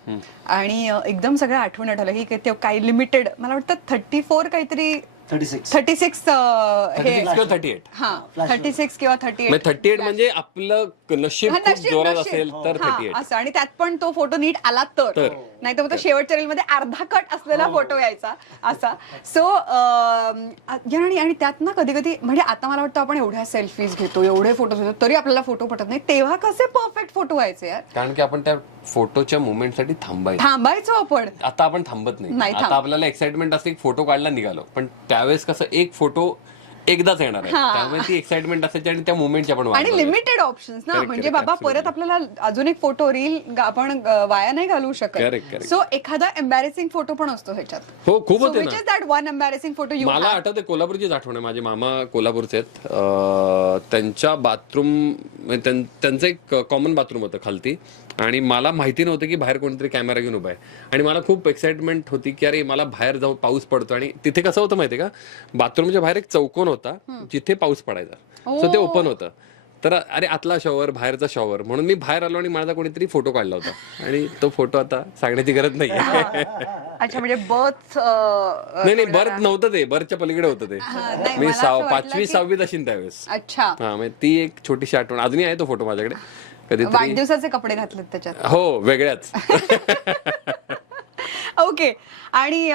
आणि एकदम सगळं आठवण आठवलं की ते काही लिमिटेड, मला वाटतं 34 काहीतरी 36 हे 38. हा 36 किंवा 38. 38 म्हणजे आपलं नशीब खूप जोरात असेल तर 38 असं. आणि त्यात पण तो फोटो नीट आला तर, नाही तर मग तो शेवटच्या रील मध्ये अर्धा कट असलेला फोटो यायचा असा. सो आणि त्यात ना कधी कधी म्हणजे आता मला वाटतं आपण एवढ्या सेल्फीज घेतो, एवढे फोटो घेतो, तरी आपल्याला फोटो पटत नाही. तेव्हा कसे परफेक्ट फोटो व्हायचे यार, कारण की आपण त्या फोटोच्या मुवमेंट साठी थांबायचो आपण. आता आपण थांबत नाही. आता आपल्याला एक्साइटमेंट असते, एक फोटो काढला निघालो, पण त्यावेळेस कसं एक फोटो एकदाच येणार आहे, त्यामुळे ती एक्साइटमेंट असायची आणि त्या मुवमेंटच्या पण आणि लिमिटेड ऑप्शन्स ना, म्हणजे बाबा परत आपल्याला अजून एक फोटो रील आपण वाया नाही घालू शकत. सो एखादा एम्बॅरेसिंग फोटो पण असतो ह्याच्यात. हो, खूप होते ना. That one embarrassing photo you. मला आठवते कोल्हापूरचीच आठवण आहे. माझे मामा कोल्हापूरचे आहेत. त्यांच्या बाथरूम, त्यांचं एक कॉमन बाथरूम होतं खालती आणि मला माहिती नव्हतं की बाहेर कोणतरी कॅमेरा घेऊन उभा आहे आणि मला खूप एक्साइटमेंट होती की अरे मला बाहेर जाऊन पाऊस पडतो. आणि तिथे कसं होतं माहितीये का, बाथरूमच्या बाहेर एक चौकोन होता जिथे पाऊस पडायचा. सो ते ओपन होतं. तर अरे आतला शॉवर, बाहेरचा शॉवर, म्हणून मी बाहेर आलो आणि माझा कोणीतरी फोटो काढला होता आणि तो फोटो आता सांगण्याची गरज नाही. अच्छा, म्हणजे बर्थ नाही बर्थ नव्हतं, ते बर्थच्या पलीकडे होतं ते. मी 5वी 6वीत असेल त्यावेळेस. अच्छा. हा, म्हणजे ती एक छोटीशी आठवण अजूनही आहे. तो फोटो माझ्याकडे. कधीतरी वाढदिवसाचे कपडे घातलेत त्याच्यात. हो, वेगळ्याच. ओके. आणि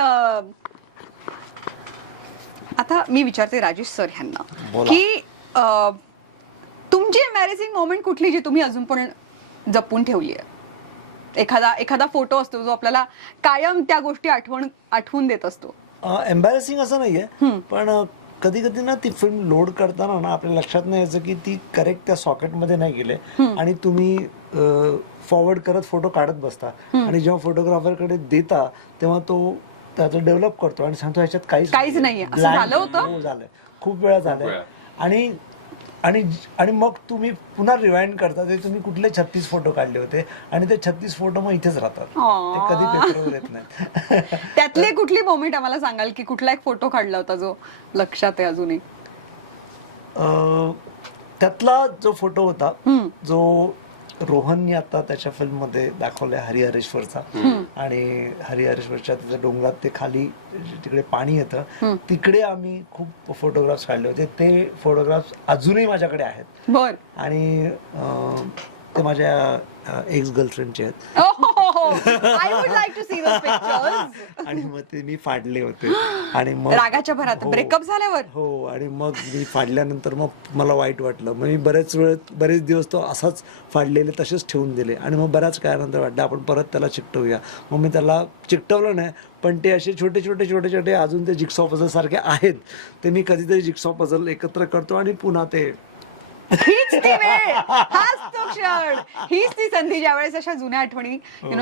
आता मी विचारते राजेश सर ह्यांना की तुमची एम्बॅरेसिंग मोमेंट कुठली जी तुम्ही अजून पण जपून ठेवली आहे? एखादा फोटो असतो जो आपल्याला कायम त्या गोष्टी आठवून देत असतो. एम्बॅरेसिंग असं नाहीये, पण कधी कधी ना ती फिल्म लोड करताना ना आपल्या लक्षात नाही यायचं की ती करेक्ट त्या सॉकेटमध्ये नाही गेले आणि तुम्ही फॉरवर्ड करत फोटो काढत बसता आणि जेव्हा फोटोग्राफरकडे देता तेव्हा तो त्याचं डेव्हलप करतो आणि सांगतो ह्याच्यात काहीच नाहीये. असं Blank. झालं होतं? हो, झालंय, खूप वेळा झालंय. आणि आणि आणि मग तुम्ही पुन्हा रिवाइंड करता ते तुम्ही कुठले 36 फोटो काढले होते आणि ते 36 फोटो मग इथेच राहतात, ते कधी पेपरवर येत नाहीत. त्यातली कुठली मोमेंट आम्हाला सांगाल की कुठला एक फोटो काढला होता जो लक्षात आहे अजूनही? त्यातला जो फोटो होता जो रोहननी आता त्याच्या फिल्म मध्ये दाखवलाय हरिहरेश्वरचा, आणि हरिहरेश्वरच्या त्याच्या डोंगरात ते खाली तिकडे पाणी येतं, तिकडे आम्ही खूप फोटोग्राफ्स काढले होते. ते फोटोग्राफ्स अजूनही माझ्याकडे आहेत बर. आणि ते माझ्या एक्स गर्लफ्रेंडचे आहेत. I would like to see those pictures. आणि मग ते मी फाडले होते आणि मग रागाच्या भरात हो. ब्रेकअप झाल्यावर? हो, आणि मग मी फाडल्यानंतर मग मला वाईट वाटलं. मग मी बरेच दिवस तो असाच फाडलेले तसेच ठेवून दिले आणि मग बऱ्याच काळानंतर वाटलं आपण परत त्याला चिकटवूया. मग मी त्याला चिकटवलं नाही, पण ते असे छोटे छोटे अजून ते जिक्सॉ पझल सारखे आहेत, ते मी कधीतरी जिक्सॉ पझल एकत्र करतो आणि पुन्हा ते हीच ती वेळ, हाच तो क्षण, हीच ती संधी ज्यावेळेस अशा जुन्या आठवणी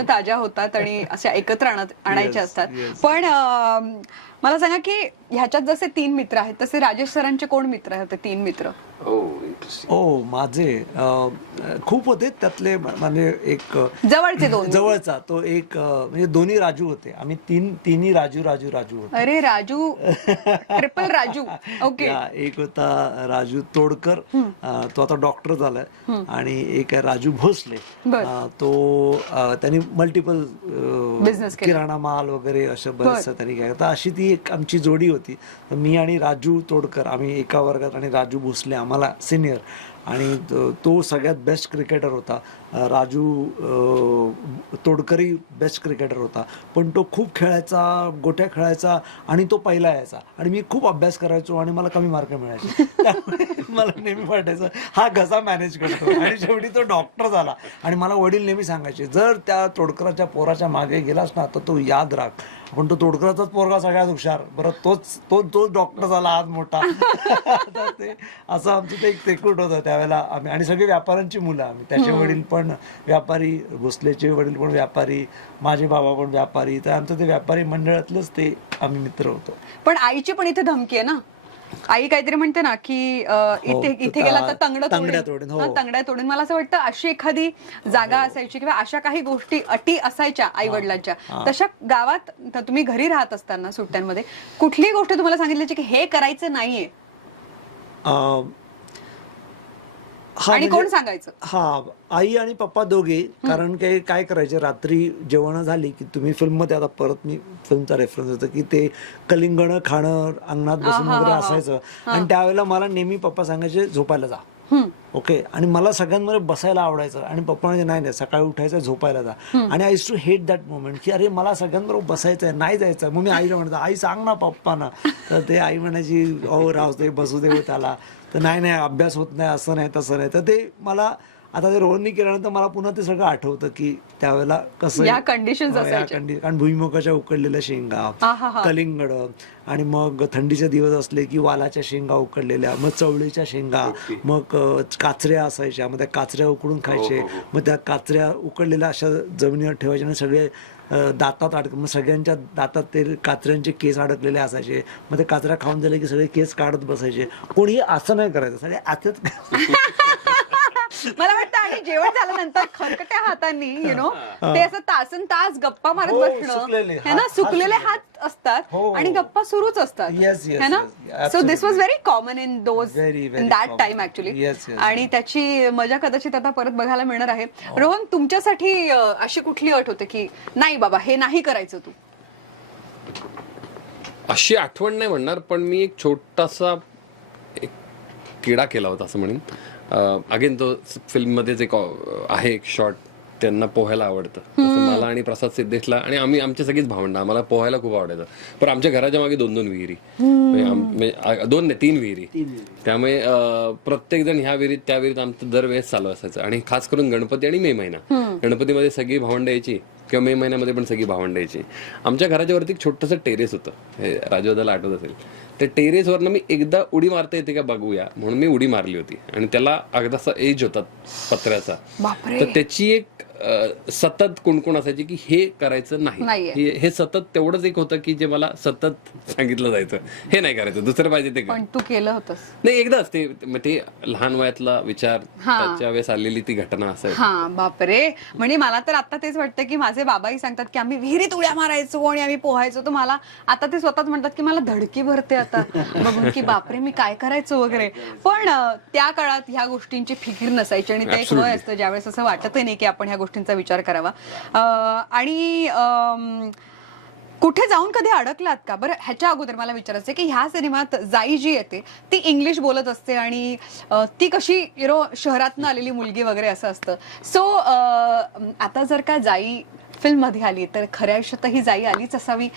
ताज्या होतात आणि अशा एकत्र आणायच्या असतात. पण मला सांगा की ह्याच्यात जसे 3 मित्र आहेत तसे राजेश सरांचे कोण मित्र होते? 3 मित्र? ओ माझे खूप होते. त्यातले म्हणजे एक जवळचे 2? जवळचा तो एक, म्हणजे दोन्ही राजू होते. आम्ही तिन्ही राजू होते. अरे राजू, ट्रिपल राजू. ओके. एक होता राजू तोडकर, तो आता डॉक्टर झालाय, आणि एक आहे राजू भोसले, तो त्यांनी मल्टिपल बिझनेस किराणा माल वगैरे असं बरंच त्यांनी केलं. तर अशी ती एक आमची जोडी होती. मी आणि राजू तोडकर आम्ही एका वर्गात, आणि राजू भोसले आम्हाला सिनियर, आणि तो सगळ्यात बेस्ट क्रिकेटर होता. राजू तोडकरही बेस्ट क्रिकेटर होता, पण तो खूप खेळायचा, गोट्या खेळायचा, आणि तो पहिला यायचा, आणि मी खूप अभ्यास करायचो आणि मला कमी मार्क मिळायचे. त्यामुळे मला नेहमी वाटायचं हा कसा मॅनेज करतो. आणि शेवटी तो डॉक्टर झाला, आणि मला वडील नेहमी सांगायचे जर त्या तोडकराच्या पोराच्या मागे गेलास ना तर तो याद राख, पण तो तोडकराचाच पोरगा सगळ्यात हुशार, बरं तोच डॉक्टर झाला आज मोठा. तर ते असं आमचं ते एक तेकूट होतं त्यावेळेला. आम्ही आणि सगळे व्यापाऱ्यांची मुलं आम्ही, त्याचे वडील पण व्यापारी, भोसलेचे वडील पण व्यापारी, माझे बाबा पण व्यापारी, तर आमचं ते व्यापारी मंडळातलंच ते आम्ही मित्र होतो. पण आईची पण इथे धमकी आहे ना, आई काहीतरी म्हणते ना की इथे गेला तर तंगड्या तोडीन. हो. तंगड्या तोडीन. मला असं वाटतं अशी एखादी जागा असायची किंवा अशा काही गोष्टी अटी असायच्या आई वडिलांच्या, तशा गावात तुम्ही घरी राहत असताना सुट्ट्यांमध्ये कुठली गोष्ट तुम्हाला सांगितल्याची की हे करायचं नाहीये, आणि कोण सांगायचं? हा, आई आणि पप्पा दोघे. कारण काय करायचे, रात्री जेवण झाली की तुम्ही फिल्ममध्ये, आता परत मी फिल्मचा रेफरन्स होतो की ते कलिंगण खाणं अंगणात बसून वगैरे असायचं, आणि त्यावेळेला मला नेहमी पप्पा सांगायचे झोपायला जा. ओके, आणि मला सगळ्यांमध्ये बसायला आवडायचं, आणि पप्पा म्हणजे नाही सकाळी उठायचं झोपायला जा. आणि I used to hate that moment की अरे मला सगळ्यांबरोबर बसायचं आहे, नाही जायचं. मग मी आईला म्हणतो आई सांग ना पप्पांना, तर ते आई म्हणायची अहो राहू दे, बसू दे त्याला, तर नाही अभ्यास होत नाही, असं नाही तसं नाही. तर ते मला आता ते रोहननी केल्यानंतर मला पुन्हा ते सगळं आठवतं की त्यावेळेला कसं या कंडिशन्स असायच्या. कारण भुईमुगाच्या उकडलेल्या शेंगा, कलिंगड, आणि मग थंडीचे दिवस असले की वालाच्या शेंगा उकडलेल्या, मग चवळीच्या शेंगा, मग काचऱ्या असायच्या, मग त्या काचऱ्या उकडून खायचे. मग त्या काचऱ्या उकडलेल्या अशा जमिनीवर ठेवायच्या आणि सगळे दातात मग सगळ्यांच्या दातात ते काचऱ्यांचे केस अडकलेले असायचे. मग ते काचऱ्या खाऊन झाले की सगळे केस काढत बसायचे. कोणीही असं नाही करायचं, सगळे असंच. मला वाटतं आणि जेवण झाल्यानंतर खरकट्या हातांनी ते असं तासन तास गप्पा मारत बसणं है ना, सुकलेले हात असतात आणि गप्पा सुरूच असतात है ना. So this was very common in that time actually, आणि त्याची मजा कदाचित आता परत बघायला मिळणार आहे. रोहन, तुमच्यासाठी अशी कुठली अट होते की नाही बाबा हे नाही करायचं तू? अशी आठवण नाही म्हणणार, पण मी एक छोटासा एक किडा केला होता असं म्हणेन. अगेन तो फिल्ममध्येच एक आहे एक शॉट, त्यांना पोहायला आवडतं. तसं मला आणि प्रसाद सिद्धेशला आणि आम्ही आमची सगळीच भावंड आम्हाला पोहायला खूप आवडायचं. पण आमच्या घराच्या मागे 2-2 विहिरी, म्हणजे 2 नाही 3 विहिरी. त्यामुळे प्रत्येक जण ह्या विहिरीत त्या विहिरीत आमचं दरवेळेस चालू असायचं. आणि खास करून गणपती आणि मे महिना, गणपतीमध्ये सगळी भावंड यायची किंवा मे महिन्यामध्ये पण सगळी भावंड यायची. आमच्या घराच्या वरती एक छोटंसं टेरेस होतं, हे राजवादाला आठवत असेल. त्या टेरेसवरनं मी एकदा उडी मारता येते का बघूया म्हणून मी उडी मारली होती. आणि त्याला अगदासा एज होता पत्र्याचा, तर त्याची एक सतत कुणकुण असायची की हे करायचं नाही. हे सतत तेवढंच एक होतं की जे मला सतत सांगितलं जायचं, हे नाही करायचं, दुसरं पाहिजे ते कर. पण तू केलं होतंस? नाही, एकदाच ते लहान वयातला विचार, त्याच्या वेळेस आलेली ती घटना असायची. हा, बापरे. म्हणजे मला तर आता तेच वाटतं की माझे बाबाही सांगतात की आम्ही विहिरीत उड्या मारायचो आणि आम्ही पोहायचो. तर मला आता ते स्वतःच म्हणतात की मला धडकी भरते आता बघून की बापरे मी काय करायचो वगैरे. पण त्या काळात ह्या गोष्टींची फिकीर नसायची आणि ते एक वय असतं ज्यावेळेस असं वाटतही नाही की आपण ह्या गोष्टींचा विचार करावा. आणि कुठे जाऊन कधी अडकलात का? बरं, ह्याच्या अगोदर मला विचारायचं की ह्या सिनेमात जाई जी येते ती इंग्लिश बोलत असते आणि ती कशी शहरातनं आलेली मुलगी वगैरे असं असतं. सो आता जर का जाई फिल्म मध्ये आली तर खऱ्या आयुष्यातही जाई आलीच असावी.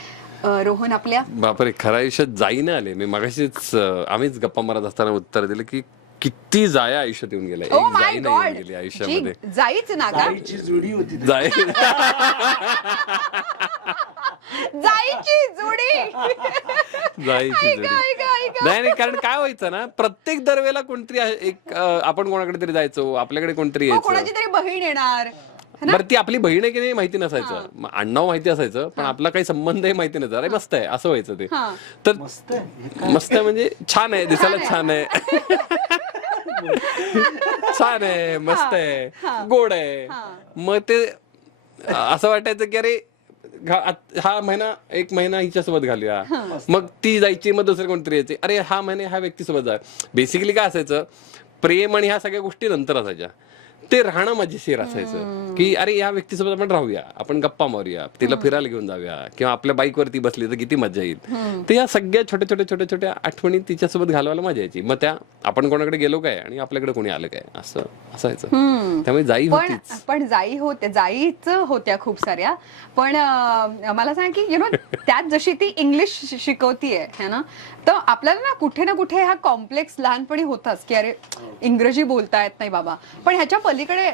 रोहन आपल्या बापरे, खऱ्या आयुष्यात जाई नाही आले. मी मगाशीच आम्हीच गप्पा मारत असताना उत्तर दिलं की किती जाया आयुष्यात येऊन गेल्या, Oh एक my जाई नाही येऊन God. गेली आयुष्यामध्ये. जाईच ना का? जोडी होती जाई जाईची जोडी. जायची जोडी. नाही, कारण काय व्हायचं ना, प्रत्येक दरवेळेला कोणतरी एक आपण कोणाकडे तरी जायचो, आपल्याकडे कोणतरी मग यायचं. कोणाची तरी बहीण येणार. बरं, ती आपली बहीण आहे की नाही माहिती नसायचं, आडनाव माहिती असायचं पण आपला काही संबंधही माहिती नसायचा. अरे मस्त आहे असं व्हायचं ते. तर मस्त आहे म्हणजे छान आहे, दिसायला छान आहे, छान आहे, मस्त आहे, गोड आहे. मग ते असं वाटायचं की अरे हा महिना 1 महिना हिच्यासोबत घालूया, मग ती जायची, मग दुसरे कोणतरी यायचे, अरे हा महिने ह्या व्यक्तीसोबत जा. बेसिकली काय असायचं, प्रेम आणि ह्या सगळ्या गोष्टी नंतर असायच्या. ते राहणं मजेशीर असायचं की अरे या व्यक्तीसोबत आपण राहूया, आपण गप्पा मारूया, तिला फिरायला घेऊन जाऊया किंवा आपल्या बाईकवरती बसली तर किती मजा येईल. तर या सगळ्या छोट्या आठवणी तिच्यासोबत घालवायला मजा यायची. मग त्या आपण कोणाकडे गेलो काय आणि आपल्याकडे कोणी आलं काय असं असायचं. त्यामुळे जाई होतीच. पण जाईच होत्या खूप साऱ्या. पण मला सांग की त्यात जशी ती इंग्लिश शिकवतीये है ना, तर आपल्याला ना कुठे हा कॉम्प्लेक्स लहानपणी होताच की अरे इंग्रजी बोलता येत नाही बाबा. पण ह्याच्या पलीकडे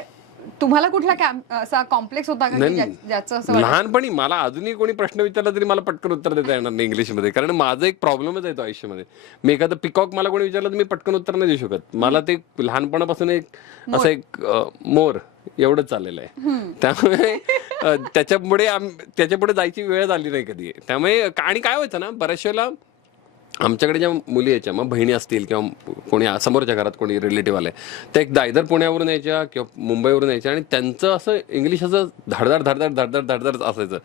तुम्हाला कुठला असा कॉम्प्लेक्स होता का की ज्याचं असं लहानपणी मला अजूनही कोणी प्रश्न विचारला तरी मला पटकन उत्तर देता येणार नाही इंग्लिशमध्ये, कारण माझा एक प्रॉब्लेमच आहे तो आयुष्यामध्ये. मी एखादं पिकॉक मला कोणी विचारलं तर मी पटकन उत्तर नाही देऊ शकत. मला ते लहानपणापासून असं एक मोर एवढंच चाललेलं आहे. त्यामुळे त्याच्यापुढे जायची वेळ आली नाही कधी. त्यामुळे आणि काय व्हायचं ना, बऱ्याच वेळेला आमच्याकडे ज्या मुली यायच्या, मग बहिणी असतील किंवा कोणी समोरच्या घरात कोणी रिलेटिव्ह आले, त्या एकदा इधर पुण्यावरून यायच्या किंवा मुंबईवरून यायच्या आणि त्यांचं असं इंग्लिश असं धडधड असायचं.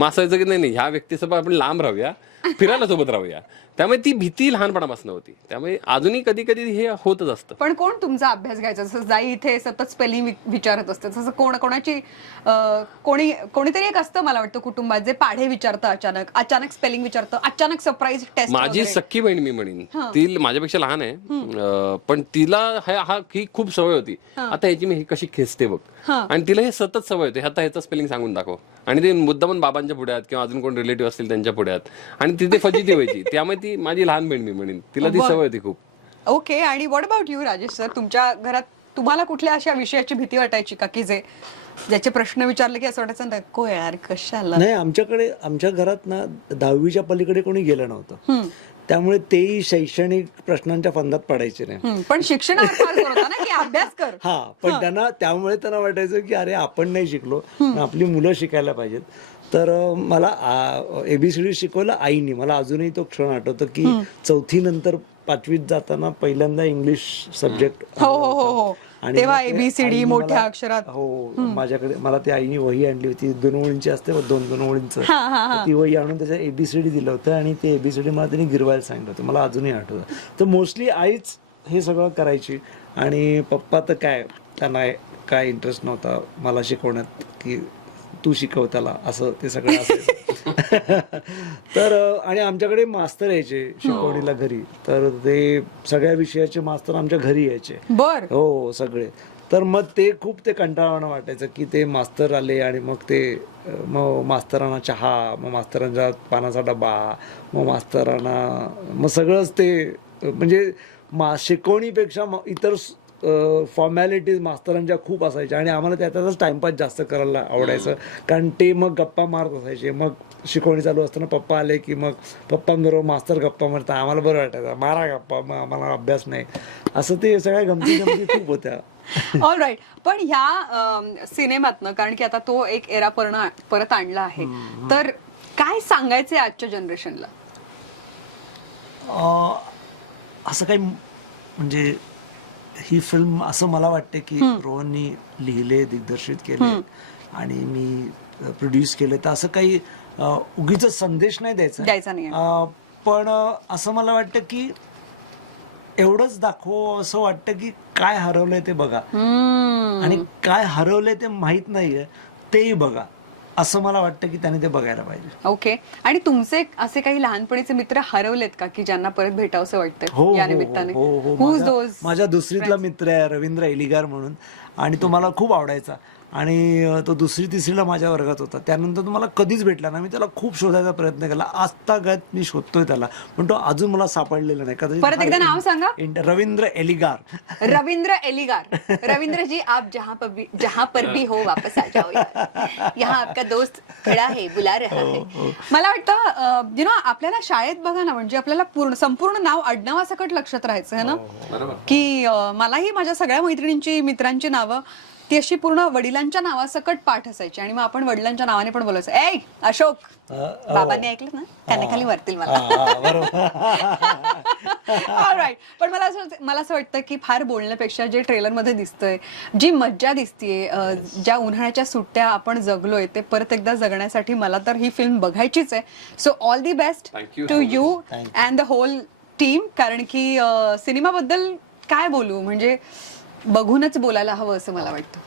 मग असायचं की नाही ह्या व्यक्तीसोबत आपण लांब राहूया, फिरायला सोबत राहूया. त्यामुळे ती भीती लहानपणापासून होती. त्यामुळे अजूनही कधी कधी हे होतच असतं. पण कोण तुमचा अभ्यास घ्यायचा? जसं जाई इथे सतत स्पेलिंग विचारत असते, तसं कोणाची कोणीतरी एक असतं मला वाटतं कुटुंबात जे पाढे विचारतं, अचानक स्पेलिंग विचारतं, अचानक सरप्राईज टेस्ट. माझी सख्खी बहीण मी म्हणेन, ती माझ्यापेक्षा लहान आहे, पण तिला ही खूप सवय होती. आता ह्याची मी कशी खेचते बघ, आणि तिला हे सतत सवय होती, आता ह्याचं स्पेलिंग सांगून दाखव. आणि ते मुद्दामून बाबांच्या पुढ्यात किंवा अजून कोण रिलेटिव्ह असतील त्यांच्या पुढ्यात, आणि तिथे फजिती व्हायची. त्यामुळे ती माझी लहान बहीण मी म्हणेन, तिला ती सवय होती खूप. ओके. आणि what about you Rajesh sir, तुमच्या घरात तुम्हाला कुठल्या अशा विषयाची भीती वाटायची का की ज्याचे प्रश्न विचारले की असं वाटायचं नको यार कशाला? नाही, आमच्या घरात ना 10वीच्या पलीकडे कोणी गेलं नव्हतं, त्यामुळे तेही शैक्षणिक प्रश्नांच्या फंदात पडायचे नाही. पण शिक्षणावर फार जोर होता ना की अभ्यास कर. पण त्यामुळे त्यांना वाटायचं की अरे आपण नाही शिकलो, आपली मुलं शिकायला पाहिजेत. तर मला ABCD शिकवलं आईनी. मला अजूनही तो क्षण आठवतो की 4थी नंतर 5वीत जाताना पहिल्यांदा इंग्लिश सब्जेक्ट. हो. तेव्हा ABCD मोठ्या अक्षरात. हो, माझ्याकडे मला ती आईनी वही आणली होती, 2 ओळींची असते, 2 ओळींचं. ती वही आणून त्याच्या ABCD दिलं होतं आणि ते ABCD मला त्यांनी गिरवायला सांगितलं होतं, मला अजूनही आठवतं. तर मोस्टली आईच हे सगळं करायची आणि पप्पा तर काय, त्यांना काय इंटरेस्ट नव्हता मला शिकवण्यात, की तू शिकव त्याला, असं ते सगळं असायचं. तर आणि आमच्याकडे मास्तर यायचे शिकवणीला घरी, तर ते सगळ्या विषयाचे मास्तर आमच्या घरी यायचे. बर हो सगळे. तर मग ते खूप ते कंटाळवाणं वाटायचं की ते मास्तर आले आणि मग ते मग मास्तरांना चहा, मग मास्तरांच्या पानाचा डबा, मग मास्तरांना मग सगळंच ते म्हणजे शिकवणीपेक्षा इतर फॉर्मॅलिटीज मास्तरांच्या खूप असायच्या आणि आम्हाला त्यातच टाइमपास जास्त करायला आवडायचं, कारण ते मग गप्पा मारत असायचे. मग शिकवणी चालू असताना पप्पा आले की मग पप्पांबरोबर मास्तर गप्पा मारता, आम्हाला बरं वाटायचं, मारा गप्पा, मग आम्हाला अभ्यास नाही, असं ते सगळ्या गमती खूप होत्या. All right. पण ह्या सिनेमातनं, कारण की आता तो एक एरा परत आणला आहे, तर काय सांगायचंय आजच्या जनरेशनला? असं काही म्हणजे ही फिल्म असं मला वाटते की रोहननी लिहिले, दिग्दर्शित केले आणि मी प्रोड्यूस केले, तर असं काही उगीच संदेश नाही द्यायचा नाही. पण असं मला वाटतं की एवढंच दाखव, असं वाटतं की काय हरवलंय ते बघा आणि काय हरवलंय ते माहित नाहीये तेही बघा, असं मला वाटतं की त्याने ते बघायला पाहिजे. ओके. आणि तुमचे असे काही लहानपणीचे मित्र हरवलेत का की ज्यांना परत भेटावंसं वाटतंय या निमित्ताने? Who's those? माझ्या दुसरीतला मित्र आहे रवींद्र एलिगार म्हणून, आणि तो मला खूप आवडायचा आणि तो 2री 3रीला माझ्या वर्गात होता. त्यानंतर तो मला कधीच भेटला ना, मी त्याला खूप शोधायचा प्रयत्न केला, आजतागत मी शोधतोय त्याला, पण तो अजून मला सापडलेला नाही. कदाचित परत एकदा नाव सांगा. रवींद्र एलिगार. रविंद्र एलिगार. रविंद्र जी, आप जहां पर भी हो वापस आ जाओ यार. यहाँ आपका दोस्त खड़ा है, बुला रहा है. मला वाटतं यु नो आपल्याला शाळेत बघा ना, म्हणजे आपल्याला संपूर्ण नाव आडनावासकट लक्षात राहायचं आहे ना, की मलाही माझ्या सगळ्या मैत्रिणींची, मित्रांची नावं ती अशी पूर्ण वडिलांच्या नावासकट पाठ असायची आणि मग आपण वडिलांच्या नावाने पण बोलायचं, ए अशोक, बाबांनी ऐकलं ना, खाली वरतील मला. ऑलराईट. पण मला असं वाटतं की फार बोलण्यापेक्षा जे ट्रेलर मध्ये दिसतंय, जी मज्जा दिसतीये, ज्या उन्हाळ्याच्या सुट्ट्या आपण जगलोय ते परत एकदा जगण्यासाठी मला तर ही फिल्म बघायचीच आहे. So all the best to you and the whole team. कारण की सिनेमाबद्दल काय बोलू, म्हणजे बघूनच बोलायला हवं असं मला वाटतं.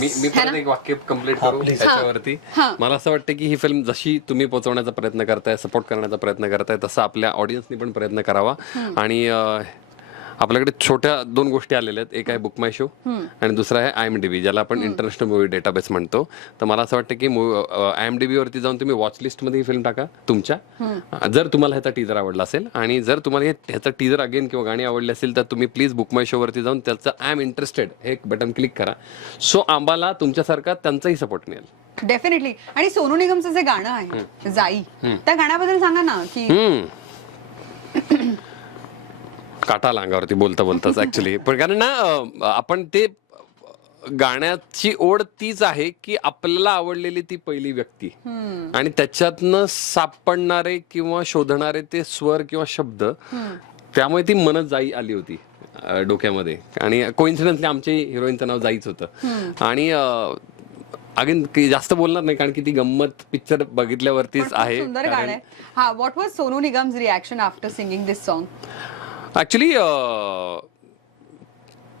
मी परत एक वाक्य कम्प्लीट करू त्याच्यावरती. मला असं वाटतं की ही फिल्म जशी तुम्ही पोहोचवण्याचा प्रयत्न करताय, सपोर्ट करण्याचा प्रयत्न करताय, तसं आपल्या ऑडियन्सनी पण प्रयत्न करावा. आणि आपल्याकडे छोट्या 2 गोष्टी आलेल्या आहेत. एक आहे बुक माय शो आणि दुसरा आहे IMDb, ज्याला आपण इंटरनॅशनल मूवी डेटाबेस म्हणतो. तर मला असं वाटतं की IMDb वरती जाऊन तुम्ही वॉच लिस्ट मध्ये ही फिल्म टाका तुमच्या, जर तुम्हाला ह्याचा टीजर आवडला असेल. आणि जर तुम्हाला ह्याचा टीजर अगेन किंवा गाणी आवडली असेल तर तुम्ही प्लीज बुक माय शो वरती जाऊन त्याचं आय एम इंटरेस्टेड हे एक बटन क्लिक करा. सो आम्हाला तुमच्यासारखा त्यांचाही सपोर्ट मिळेल. डेफिनेटली. आणि सोनू निगमचं जे गाणं आहे जाई, त्या गाण्याबद्दल सांगा ना. की काटा आला अंगावरती बोलता बोलताच ऍक्च्युली. पण कारण ना आपण ते गाण्याची ओढ तीच आहे की आपल्याला आवडलेली ती पहिली व्यक्ती आणि त्याच्यातनं सापडणारे किंवा शोधणारे ते स्वर किंवा शब्द, त्यामुळे ती मनच जाई आली होती डोक्यामध्ये. आणि कोइन्सिडन्सली आमच्या हिरोईनचं नाव जाईच होतं. आणि अगेन जास्त बोलणार नाही कारण की ती गंमत पिक्चर बघितल्यावरतीच आहे. सुंदर गाणं आहे. हा, what was Sonu Nigam's reaction after singing this song? Actually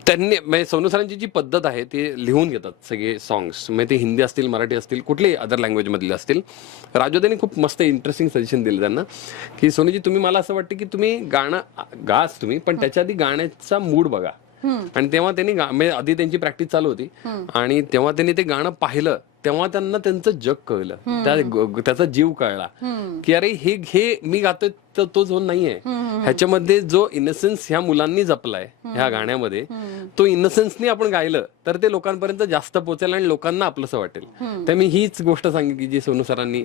त्यांनी म्हणजे सोनू सरांची जी पद्धत आहे ती लिहून घेतात सगळे सॉंग्स, म्हणजे ते हिंदी असतील, मराठी असतील, कुठलेही अदर लँग्वेज मधले असतील. राजोदेने खूप मस्त इंटरेस्टिंग सजेशन दिलं त्यांना की सोनूजी तुम्ही, मला असं वाटतं की तुम्ही गाणं गाच तुम्ही, पण त्याच्या आधी गाण्याचा मूड बघा. आणि तेव्हा त्यांनी म्हणजे आधी त्यांची प्रॅक्टिस चालू होती आणि तेव्हा त्यांनी ते गाणं पाहिलं, तेव्हा त्यांना त्यांचं जग कळलं, त्याचा जीव कळला की अरे हे मी गातोय तर तो झोन नाहीये, ह्याच्यामध्ये जो इनसेन्स ह्या मुलांनी जपलाय ह्या गाण्यामध्ये, तो इनसेन्सनी आपण गायलं तर ते लोकांपर्यंत जास्त पोहोचेल आणि लोकांना आपलंसं वाटेल. तर मी हीच गोष्ट सांगितली जी सोनू सरांनी.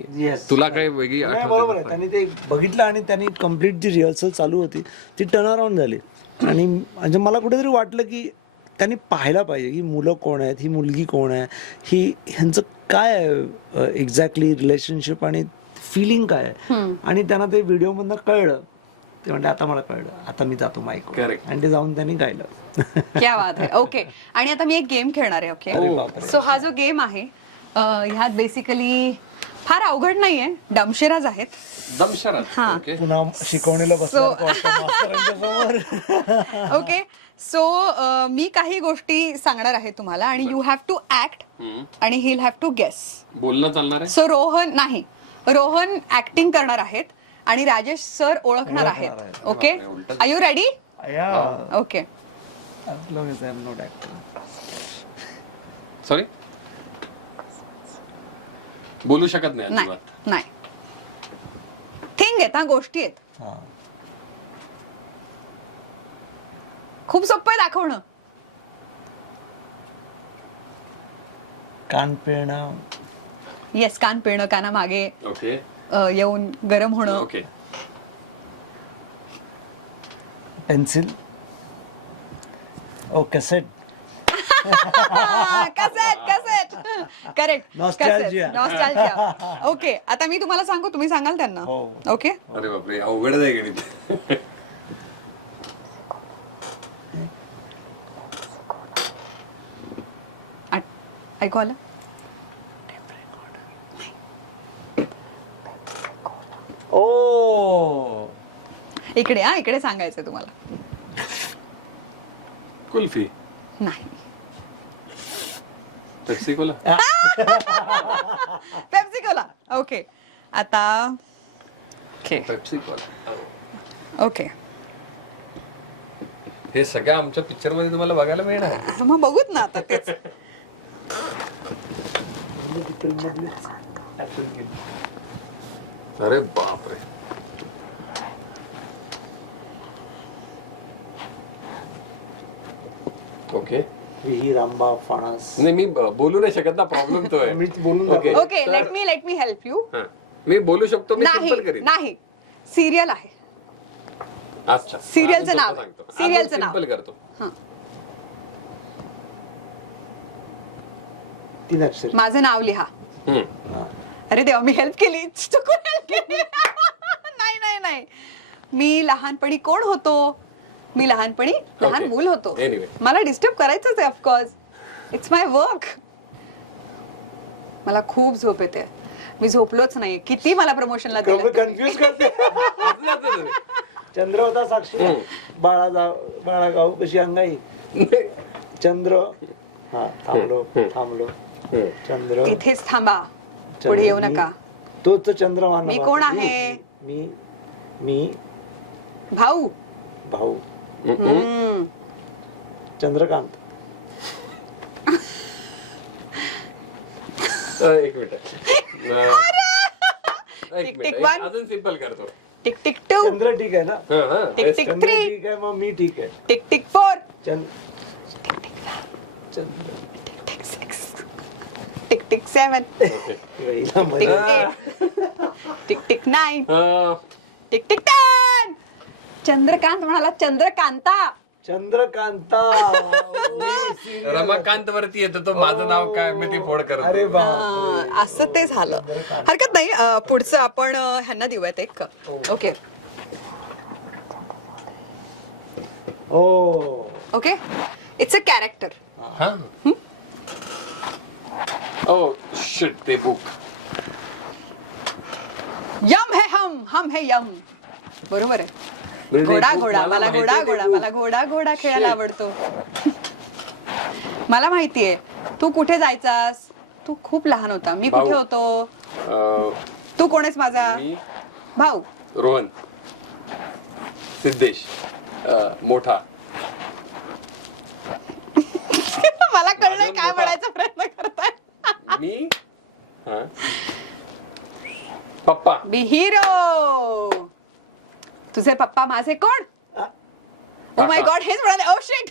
तुला काय वेगळी बरोबर आहे, त्यांनी ते बघितलं आणि त्यांनी कम्प्लीट जी रिहर्सल चालू होती ती टर्न अराउंड झाली. आणि म्हणजे मला कुठेतरी वाटलं की त्यांनी पाहायला पाहिजे ही मुलं कोण आहेत, ही मुलगी कोण आहे, ह्यांचं काय आहे एक्झॅक्टली रिलेशनशिप आणि फिलिंग काय आहे. आणि त्यांना ते व्हिडिओ मधनं कळलं. ते म्हणते आता मला कळलं, आता मी जातो माईक, आणि ते जाऊन त्यांनी गायलं. क्या बात आहे. ओके. आणि आता मी एक गेम खेळणार आहे. ओके. सो हा जो गेम आहे ह्यात बेसिकली फार अवघड नाहीये, डमशेराज आहेत. दमशरात. हा. ओके. पुन्हा शिकवणीला बसणार का वाटतं मास्तरांच्या समोर. ओके सो मी काही गोष्टी सांगणार आहे तुम्हाला आणि यू हॅव टू ऍक्ट आणि ही हॅव टू गेस. बोलणं चालणार आहे. सो रोहन ऍक्टिंग करणार आहेत आणि राजेश सर ओळखणार आहेत. Okay are you ready? Yeah. Okay As long as I'm not acting. Sorry, बोलू शकत नाही नाही अजिबात. नाही थिंग आहेत, हा गोष्टी आहेत. हा. खूप सोपं आहे दाखवणं. कान पिळणं, येस, कान पिळणं, काना मागे ओके येऊन गरम होणं. Okay. Pencil, oh cassette. Cassette correct. Nostalgia. Nostalgia. Okay आता मी तुम्हाला सांगू, तुम्ही सांगाल त्यांना. हो. ओके अरे बापरे, अवघडच आहे गणित. ऐकू आलं? ओ इकडे हा, इकडे सांगायचंय तुम्हाला. कुल्फी, नाही, Pepsi Cola. Pepsi Cola. Okay आता पेप्सी कोला. ओके हे सगळं आमच्या पिक्चर मध्ये तुम्हाला बघायला मिळणार. मग बघूत ना आता तेच. अरे बापरे. ओके. विहीर, आंबा, फणस. नाही मी बोलू नाही शकत ना, प्रॉब्लेम तो आहे. मी बोलून okay. Okay let me help you. हा. मी बोलू शकतो, मी नाही सिंपल करीन. नाही, सिरियल आहे. अच्छा, सिरियलचं अजून नाव सोपं आहे. सांगतो. सिरियलचं अजून नाव. सिंपल करतो. हा. 3 अक्षर. माझं नाव लिहा. हम्म. अरे देवा, मी हेल्प केली, चुकून help केली. नाही नाही नाही, मी लहानपणी कोण होतो? मी लहानपणी लहान Okay. मूल होतो. Anyway. मला डिस्टर्ब करायचंच आहे ऑफकोर्स, इट्स माय वर्क. मला खूप झोप येते, मी झोपलोच नाही. किती मला प्रमोशनला दिलं. कन्फ्युज करते. चंद्र होता साक्षी, बाळा गाऊ कशी अंगाई. चंद्र, हा थांबलो थांबलो. चंद्र, इथेच थांबा, पुढे येऊ नका. तोच चंद्रमान. मी कोण आहे? मी भाऊ. भाऊ हम्म. चंद्रकांत. एक मिनिट. एक टिक मिनिट, वन. अजून सिंपल करतो. Tick tick two. चंद्र ठीक आहे ना? हा, हा. Tick tick Chandra three. ठीक आहे, मग मी ठीक आहे. Tick tick four. Chandra tick six. Tick tick seven. वेळीला टिक मजा. एट. Tick tick nine. हा. Tick tick ten. चंद्रकांत म्हणाला, चंद्रकांता. चंद्रकांता. रमाकांत वरती येतो तो, माझं नाव काय मी ती फोड करतो. अरे बा. असं ते झालं. हरकत नाही, पुढचं आपण ह्यांना देऊयात एक. Okay oh okay it's a character. हा. ओ शिट, ते बुक. यम है हम है यम. बरोबर आहे. घोडा घोडा, मला घोडा घोडा, मला घोडा घोडा खेळायला आवडतो. मला माहितीये तू कुठे जायचास. तू खूप लहान होता, मी कुठे भाऊ. होतो. तू कोण आहेस माझा मी भाऊ? रोहन. सिद्धेश मोठा. मला कळलंय काय म्हणायचा प्रयत्न करताय. मी हा. पप्पा. बी हिरो. तुझे पप्पा माझे कोण? ओ माय गॉड, हेच म्हणाले. Oh shit.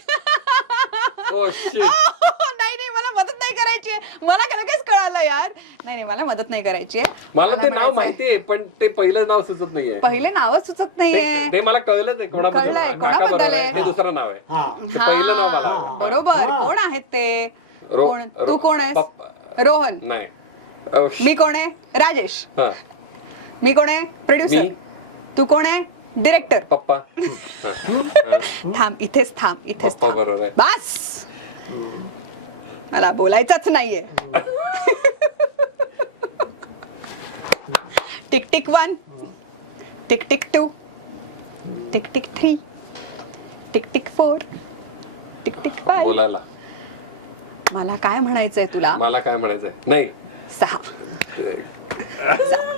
Oh shit. नाही नाही, मला मदत नाही करायची आहे. मला लगेच कळालं यार. नाही नाही, मला मदत नाही करायची आहे. मला ते नाव माहितीये, पण ते पहिलं नाव सुचत नाहीये. पहिले नावच सुचत नाहीये. ते मला कळलंच आहे कोणाबद्दल. कळलंय, काका कोणाबद्दल बरोबर आहे? आहे. ते दुसरं नाव आहे. हा. ते पहिलं नाव मला आवडतं. बरोबर. कोण आहेत ते? कोण? तू कोण आहेस? पप्पा. रोहन. नाही. ओ, मी कोण आहे? राजेश. हा. मी कोण आहे? प्रोड्युसर. मी. तू कोण आहे? डिरेक्टर. पप्पा. थांब, इथेच थांब, इथेच पप्पा थांब. बरोबर आहे. बस, मला बोलायचंच नाहीये. Tick tick 1, tick tick 2, tick tick 3, tick tick 4, tick tick 5. बोलायला मला काय म्हणायचंय तुला? मला काय म्हणायचंय नाही 6.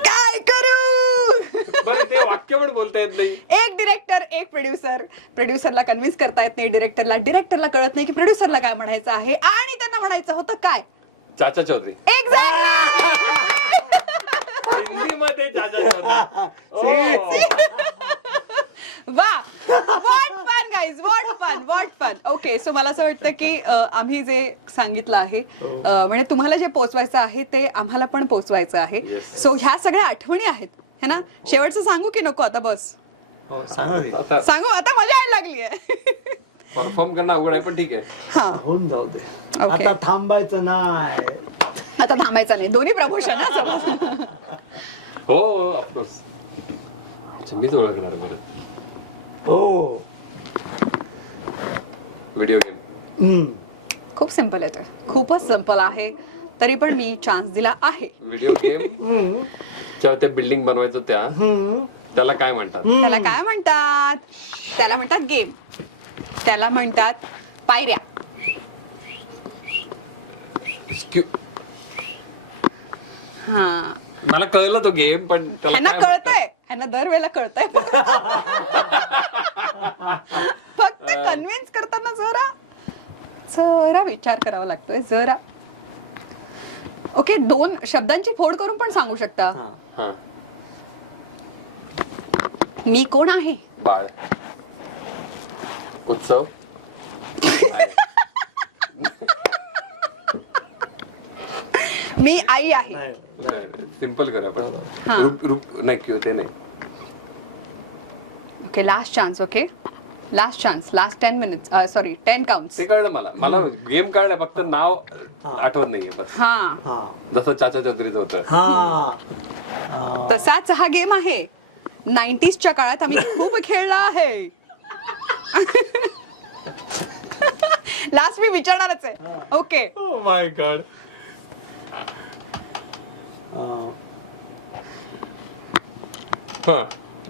काय करू? बरं ते वाक्य पण बोलता येत नाही. एक डिरेक्टर, एक प्रोड्युसरला कन्व्हिन्स करता येत नाही डिरेक्टरला कळत नाही की प्रोड्युसरला काय म्हणायचं आहे, आणि त्यांना म्हणायचं होतं काय? चाचा चौधरी. एक्झॅक्टली. हिंदीमध्ये चाचा चौधरी. वा, what fun guys, what fun. Okay, so मला असं वाटतं की आम्ही जे सांगितलं आहे म्हणजे तुम्हाला जे पोचवायचं आहे ते आम्हाला पण पोचवायचं आहे. सो ह्या सगळ्या आठवणी आहेत है ना. शेवटचं सांगू की नको? आता बस सांगा रे. आता सांगू, आता मजा यायला लागली आहे. परफॉर्म करणं अवघड आहे पण ठीक आहे. हा, होऊन जाऊ दे. ओके. आता थांबायचं नाही. आता थांबायचं नाही. दोन्ही प्रमोशन हा समज. हो ऑफकोर्स. मीच ओळखणार बरं. हो. Video game. खूप सिंपल आहे ते, खूपच सिंपल आहे, तरी पण मी चान्स दिला आहे. व्हिडिओ गेम जेव्हा ते बिल्डिंग बनवायचं त्याला काय म्हणतात? त्याला काय म्हणतात? त्याला म्हणतात गेम. त्याला म्हणतात पायऱ्या. हा, मला कळलं तो गेम पण त्याला ह्यांना काय म्हणतात? कळतंय, ह्यांना दरवेळेला कळतंय. फक्त कन्व्हिन्स करताना जरा विचार करावा लागतोय, जरा. ओके, 2 शब्दांची फोड करून पण सांगू शकता. हा. मी कोण आहे? बाळ. उत्सव. मी आई आहे. सिंपल करा पण. हा. रूप नाही क्यू ते नाही. Okay, last chance. Okay, last chance, last 10 minutes, sorry 10 counts. ते कळलं मला गेम कळलं, फक्त नाव आठवत नाहीये बस. हा, जसं चाचा चौधरीचं होतं. हा. तसाच हा गेम आहे. 90sच्या काळात आम्ही खूप खेळला आहे. लास्ट मी विचारणारच आहे. Okay, oh my god.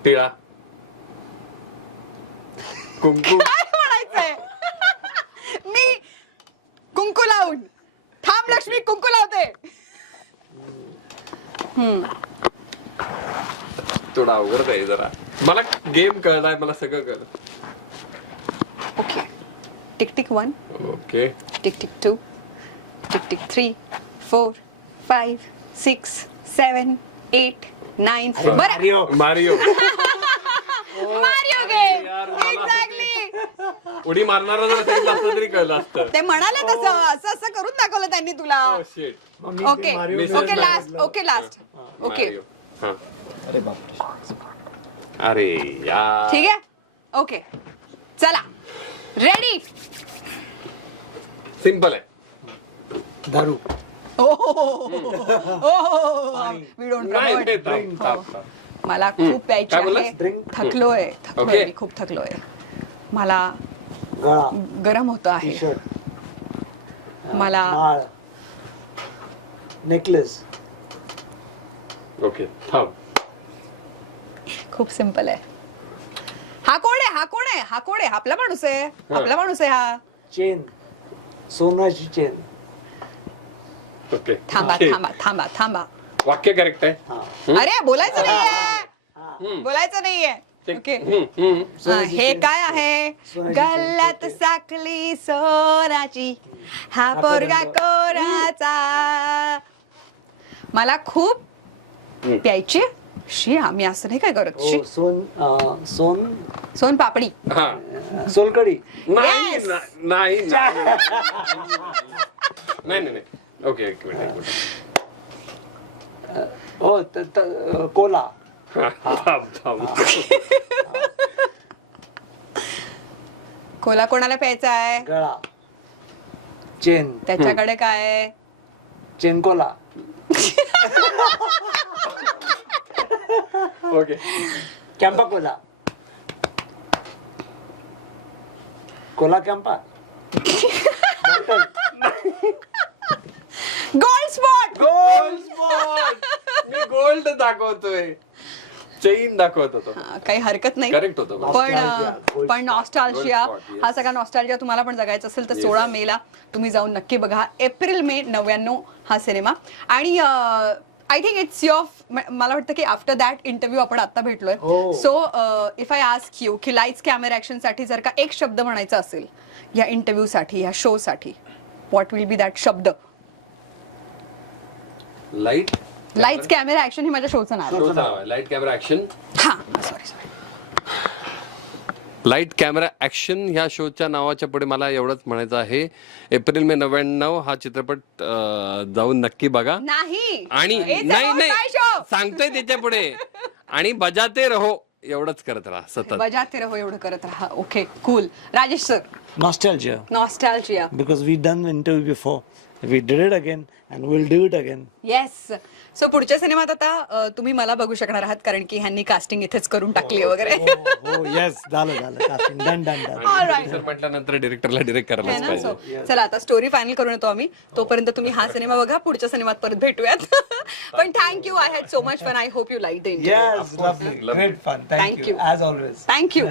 टिळा. कुंकू. काय म्हणायचंय? मी कुंकू लावून. थांब लक्ष्मी, कुंकू लावते. थोडा अवघड आहे जरा. मला गेम कळलाय, मला सगळं कळलं. Okay, tick tick 1, okay. Tick tick 2, tick tick 3, 4, 5, 6, 7, 8, 9. बरं, मारिओ. Mario game. यार, मला- एक्झॅक्टली. उडी मारणारा जर सांगितलं असतं तरी कळलं असतं. ते म्हणाले तसं, असं करून दाखवलं त्यांनी तुला. Oh, shit. Okay, okay, last. Okay, last. Okay, Mario. हा. अरे यार. ठीक आहे. ओके, चला, रेडी. सिंपल आहे. दारू. वी डोंट नाही, प्रमोट. ते थांब, थांब, थांब. मला खूप प्यायची काय बोललास? आहे. Drink. थकलोय, Okay. मी खूप थकलोय. मला गळा. गरम होत आहे. T shirt. मला माळ. नेकलेस. ओके थांब. खूप सिंपल आहे. हा कोण आहे? हा कोण आहे? हा कोण आहे? आपला माणूस आहे. आपला माणूस आहे हा. चेन. सोन्याची चेन. ओके. थांबा, Okay. थांबा, थांबा, थांबा. वाक्य करेक्ट आहे. हा. अरे, बोलायचं नाहीये. बोलायचं नाहीये. ओके. हा, हे काय आहे? गल्ल्यात साखली सोनाची, हा पोरगा कोराचा. मला खूप प्यायची. शी, आम्ही असं नाही काय करत. शी. सोन पापडी. हा. सोलकडी. नाही Yes. नाही नाही नाही. ओके एक मिनिट. हो कोला. थांब थांब. कोला कोणाला प्यायचा आहे? गळा. चेन. त्याच्याकडे काय आहे? Chain cola. Okay. Campa cola. Cola Campa. Gold spot. Gold spot. मी गोल्ड दाखवतोय, चेन दाखवत होतो. काही हरकत नाही. Correct होतं. पण नॉस्टॅल्जिया Gold spot, हा सगळा नॉस्टॅल्जिया तुम्हाला पण जगायचा असेल तर 16 मेला तुम्ही जाऊन नक्की बघा. एप्रिल मे 99 हा सिनेमा. आणि आय थिंक इट्स युअर, मला वाटतं की आफ्टर दॅट इंटरव्ह्यू आपण आता भेटलोय. So if I ask you की लाईट्स कॅमेरा ऍक्शन साठी जर का एक शब्द म्हणायचा असेल या इंटरव्ह्यू साठी, या शो साठी, व्हॉट विल बी दॅट शब्द? लाईट्स कॅमेरा ऍक्शन ही माझ्या शोचं नाव आहे. Light camera action. हा सॉरी. लाईट कॅमेरा ऍक्शन ह्या शोच्या नावाच्या पुढे मला एवढंच म्हणायचं आहे, एप्रिल मे 99 हा चित्रपट जाऊन नक्की बघा. नाही आणि It's नाही about नाही my show. सांगतोय त्याच्या पुढे, आणि बजाते रहो एवढंच करत राहा सतत. बजाते रहो एवढं करत राहा. Okay cool. Rajesh sir, Nostalgia, nostalgia. because we done the interview before. We did it again and we'll do it again. Yes. So पुढच्या सिनेमात आता तुम्ही मला बघू शकणार आहात, कारण की ह्यांनी कास्टिंग इथेच करून टाकली वगैरे. हो येस, झालं casting. Done. Producer म्हटल्यानंतर डिरेक्टरला डिरेक्ट है करायलाच ना? पाहिजे. So, चला आता स्टोरी फायनल करून येतो आम्ही. तोपर्यंत तुम्ही हा सिनेमा बघा, पुढच्या सिनेमात परत भेटूयात. पण thank you. I had so much fun. I hope you like the interview. Yes, lovely. Great fun. Thank Thank you. you. As always. Thank you.